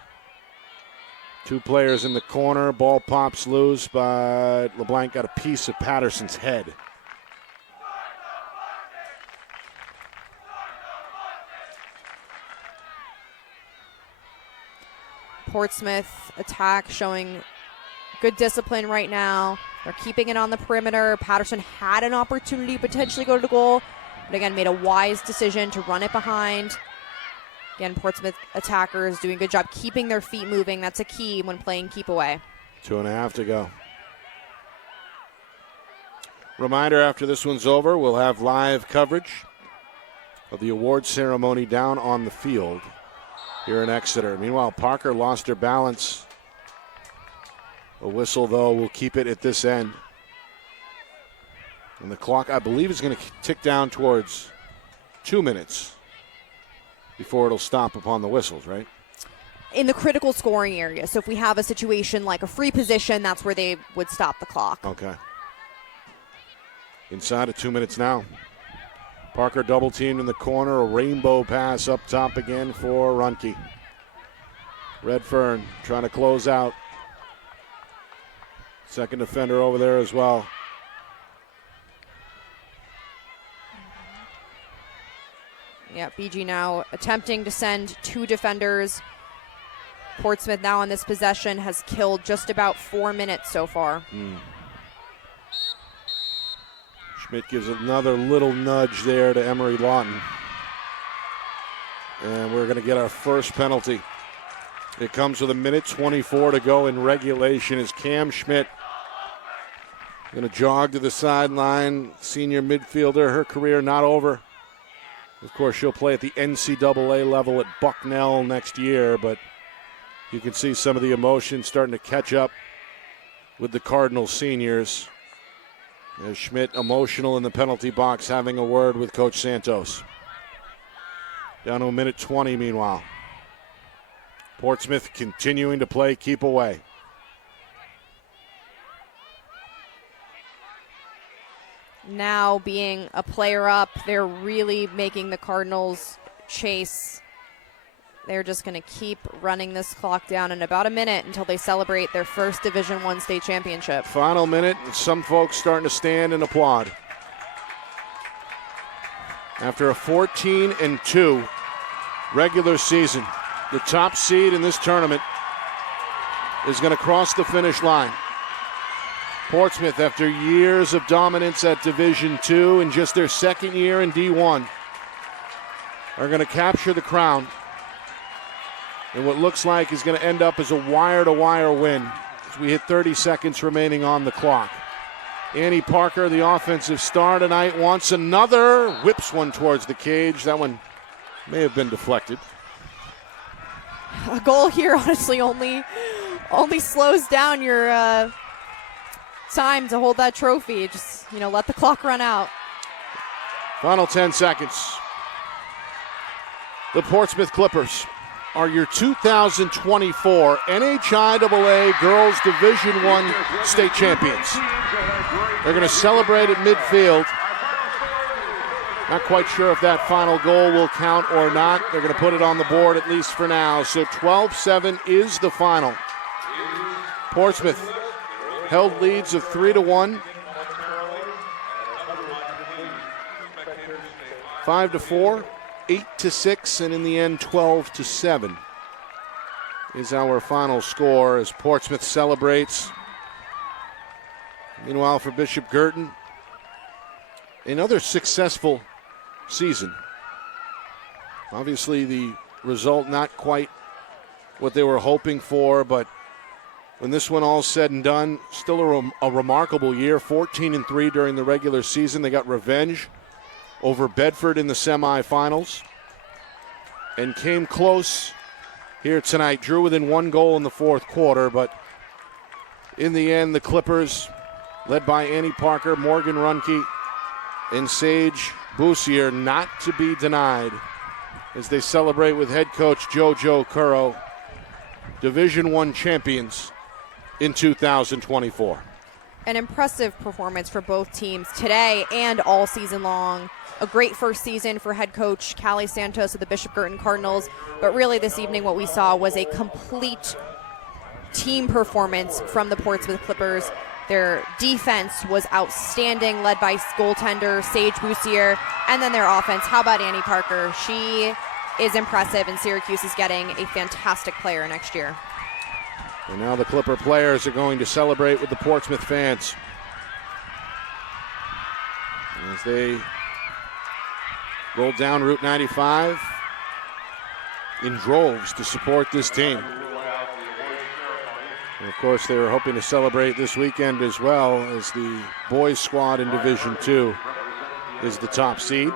2 players in the corner. Ball pops loose, but LeBlanc got a piece of Patterson's head. Portsmouth attack showing good discipline right now. They're keeping it on the perimeter. Patterson had an opportunity to potentially go to the goal, but again made a wise decision to run it behind. Again, Portsmouth attackers doing a good job keeping their feet moving. That's a key when playing keep away. 2.5 to go. Reminder, after this one's over, we'll have live coverage of the award ceremony down on the field here in Exeter. Meanwhile, Parker lost her balance. A whistle, though, will keep it at this end. And the clock, I believe, is going to tick down towards 2 minutes before it'll stop upon the whistles, right? In the critical scoring area. So if we have a situation like a free position, that's where they would stop the clock. Okay. Inside of 2 minutes now. Parker double teamed in the corner. A rainbow pass up top again for Runke. Redfern trying to close out. Second defender over there as well. Yeah, BG now attempting to send 2 defenders. Portsmouth now on this possession has killed just about 4 minutes so far. Schmidt gives another little nudge there to Emery Lawton. And we're going to get our first penalty. It comes with 1:24 to go in regulation as Cam Schmidt going to jog to the sideline. Senior midfielder, her career not over. Of course, she'll play at the NCAA level at Bucknell next year, but you can see some of the emotion starting to catch up with the Cardinals seniors. As Schmidt emotional in the penalty box, having a word with Coach Santos. Down to 1:20 meanwhile. Portsmouth continuing to play keep away. Now being a player up, they're really making the Cardinals chase. They're just going to keep running this clock down in about a minute until they celebrate their first Division I state championship. Final minute, some folks starting to stand and applaud. After a 14-2 regular season, the top seed in this tournament is going to cross the finish line. Portsmouth, after years of dominance at Division II and just their second year in D1, are going to capture the crown. And what looks like is going to end up as a wire-to-wire win as we hit 30 seconds remaining on the clock. Annie Parker, the offensive star tonight, wants another. Whips one towards the cage. That one may have been deflected. A goal here, honestly, only slows down your time to hold that trophy. Just, let the clock run out. Final 10 seconds. The Portsmouth Clippers are your 2024 NHIAA Girls Division I state champions. They're going to celebrate at midfield. Not quite sure if that final goal will count or not. They're going to put it on the board at least for now. So 12-7 is the final. Portsmouth held leads of 3-1. 5-4. 8-6, and in the end 12-7. is our final score as Portsmouth celebrates. Meanwhile, for Bishop Guertin, another successful season. Obviously, the result not quite what they were hoping for, but when this one all said and done, still a remarkable year. 14-3 during the regular season. They got revenge over Bedford in the semifinals and came close here tonight. Drew within 1 goal in the fourth quarter, but in the end, the Clippers, led by Annie Parker, Morgan Runke, and Sage Boussier, not to be denied as they celebrate with head coach JoJo Curro, Division I champions in 2024. An impressive performance for both teams today and all season long. A great first season for head coach Callie Santos of the Bishop Guertin Cardinals. But really this evening what we saw was a complete team performance from the Portsmouth Clippers. Their defense was outstanding, led by goaltender Sage Boussier. And then their offense, how about Annie Parker? She is impressive, and Syracuse is getting a fantastic player next year. And now the Clipper players are going to celebrate with the Portsmouth fans as they roll down Route 95 in droves to support this team. And of course, they were hoping to celebrate this weekend as well, as the boys squad in Division II is the top seed.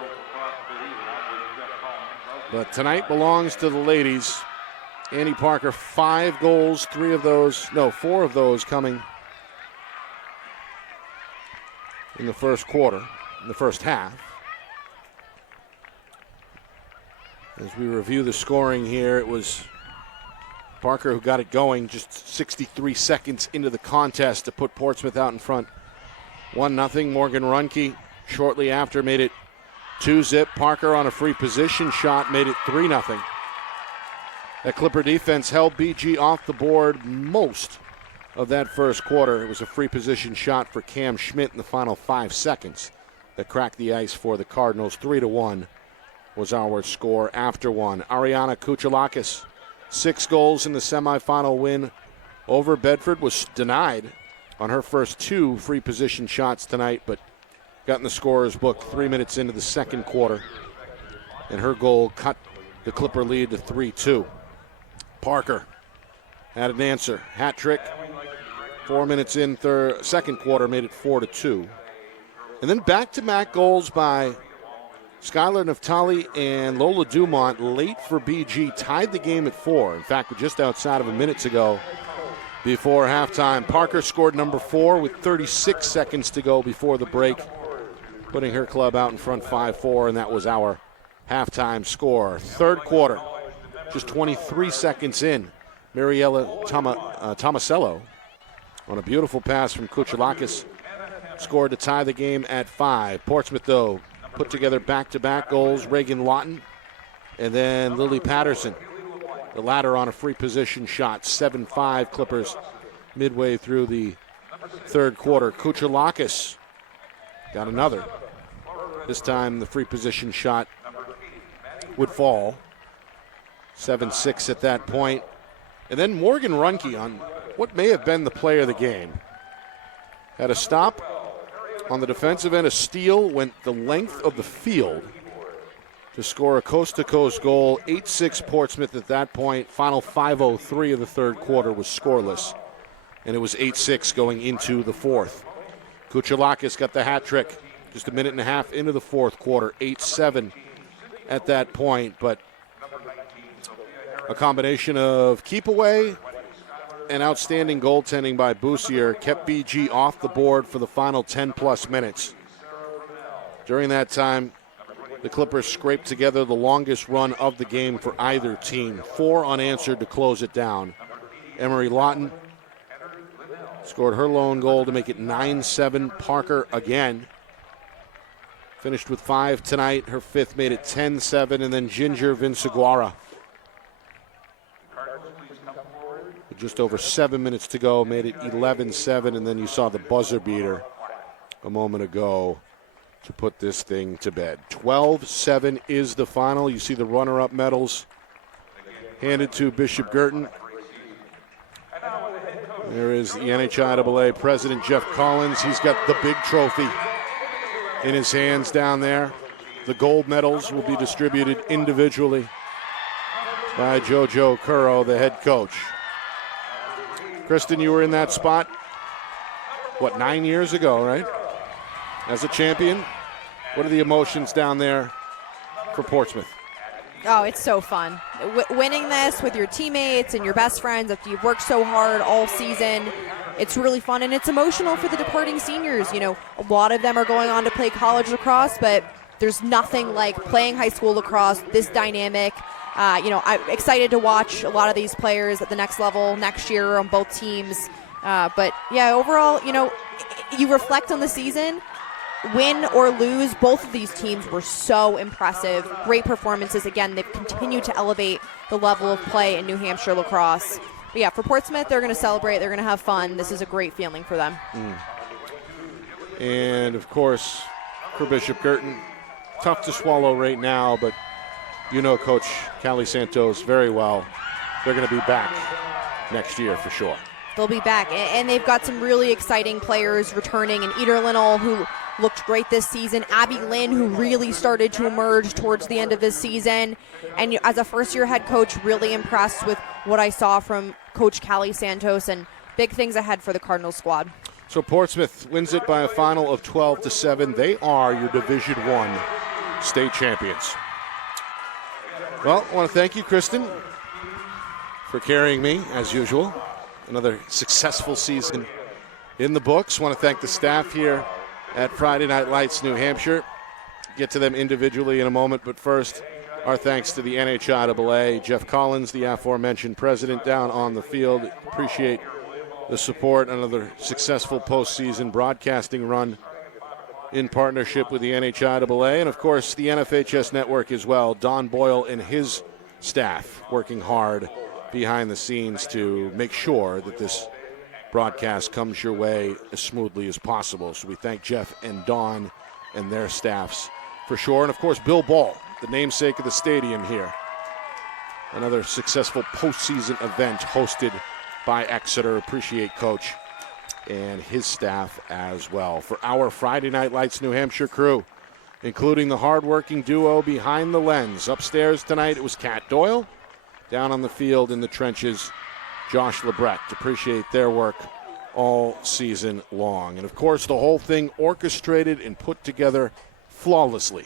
But tonight belongs to the ladies. Annie Parker, 5 goals, 4 of those coming in the first quarter, in the first half. As we review the scoring here, it was Parker who got it going just 63 seconds into the contest to put Portsmouth out in front 1-0. Morgan Runke shortly after made it 2-0. Parker on a free position shot made it 3-0. That Clipper defense held BG off the board most of that first quarter. It was a free position shot for Cam Schmidt in the final 5 seconds that cracked the ice for the Cardinals. 3-1 was our score after one. Ariana Kuchalakis, 6 goals in the semifinal win over Bedford, was denied on her first 2 free position shots tonight, but got in the scorer's book 3 minutes into the second quarter, and her goal cut the Clipper lead to 3-2. Parker had an answer. Hat trick. 4 minutes in second quarter made it 4-2. And then back-to-back goals by Skylar Naftali and Lola Dumont late for BG tied the game at 4. In fact, just outside of a minute ago before halftime. Parker scored number 4 with 36 seconds to go before the break, putting her club out in front 5-4, and that was our halftime score. Third quarter, just 23 seconds in, Mariella Tomasello on a beautiful pass from Kuchalakis scored to tie the game at 5. Portsmouth, though, put together back-to-back goals. Reagan Lawton and then Lily Patterson, the latter on a free position shot. 7-5 Clippers midway through the third quarter. Kuchalakis got another. This time the free position shot would fall. 7-6 at that point. And then Morgan Runke on what may have been the play of the game. Had a stop on the defensive end, a steal, went the length of the field to score a coast-to-coast goal. 8-6 Portsmouth at that point. Final 5:03 of the third quarter was scoreless, and it was 8-6 going into the fourth. Kuchalakis got the hat trick just a minute and a half into the fourth quarter. 8-7 at that point, but a combination of keep away and outstanding goaltending by Boussier kept BG off the board for the final 10-plus minutes. During that time, the Clippers scraped together the longest run of the game for either team. 4 unanswered to close it down. Emery Lawton scored her lone goal to make it 9-7. Parker again finished with 5 tonight. Her 5th made it 10-7. And then Ginger Vinciguara, with just over 7 minutes to go, made it 11-7. And then you saw the buzzer beater a moment ago to put this thing to bed. 12-7 is the final. You see the runner-up medals handed to Bishop Guertin. There is the NHIAA president, Jeff Collins. He's got the big trophy in his hands down there. The gold medals will be distributed individually by JoJo Curro, the head coach. Kristen, you were in that spot, 9 years ago, right? As a champion. What are the emotions down there for Portsmouth? Oh, it's so fun. Winning this with your teammates and your best friends after you've worked so hard all season, it's really fun, and it's emotional for the departing seniors. You know, a lot of them are going on to play college lacrosse, but there's nothing like playing high school lacrosse, this dynamic. I'm excited to watch a lot of these players at the next level next year on both teams. But, yeah, overall, you reflect on the season. Win or lose, both of these teams were so impressive. Great performances. Again, they've continued to elevate the level of play in New Hampshire lacrosse. But yeah, for Portsmouth, they're going to celebrate. They're going to have fun. This is a great feeling for them. And, of course, for Bishop Guertin, tough to swallow right now, but you know Coach Callie Santos very well. They're going to be back next year for sure. They'll be back, and they've got some really exciting players returning. And Eder Linnell, who looked great this season. Abby Lynn, who really started to emerge towards the end of this season. And as a first-year head coach, really impressed with what I saw from Coach Callie Santos, and big things ahead for the Cardinals squad. So Portsmouth wins it by a final of 12-7. They are your Division I state champions. Well, I want to thank you, Kristen, for carrying me, as usual. Another successful season in the books. I want to thank the staff here at Friday Night Lights, New Hampshire. Get to them individually in a moment, but first, our thanks to the NHIAA, Jeff Collins, the aforementioned president, down on the field. Appreciate the support. Another successful postseason broadcasting run in partnership with the NHIAA, and of course the NFHS network as well. Don Boyle and his staff working hard behind the scenes to make sure that this broadcast comes your way as smoothly as possible. So we thank Jeff and Don and their staffs for sure. And of course, Bill Ball, the namesake of the stadium here. Another successful postseason event hosted by Exeter. Appreciate Coach and his staff as well. For our Friday Night Lights New Hampshire crew, including the hardworking duo behind the lens. Upstairs tonight, it was Kat Doyle. Down on the field in the trenches, Josh Lebrecht. Appreciate their work all season long. And of course, the whole thing orchestrated and put together flawlessly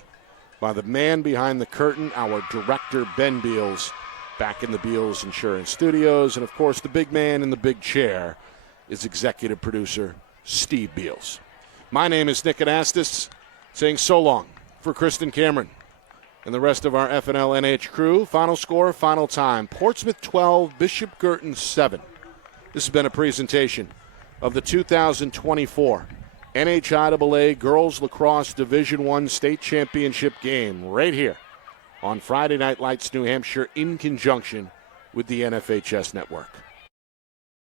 by the man behind the curtain, our director, Ben Beals, back in the Beals Insurance Studios. And of course, the big man in the big chair is executive producer Steve Beals. My name is Nick Anastas, saying so long for Kristen Cameron and the rest of our FNL NH crew. Final score, final time. Portsmouth 12, Bishop Guertin 7. This has been a presentation of the 2024 NHIAA Girls Lacrosse Division I State Championship game right here on Friday Night Lights New Hampshire in conjunction with the NFHS Network.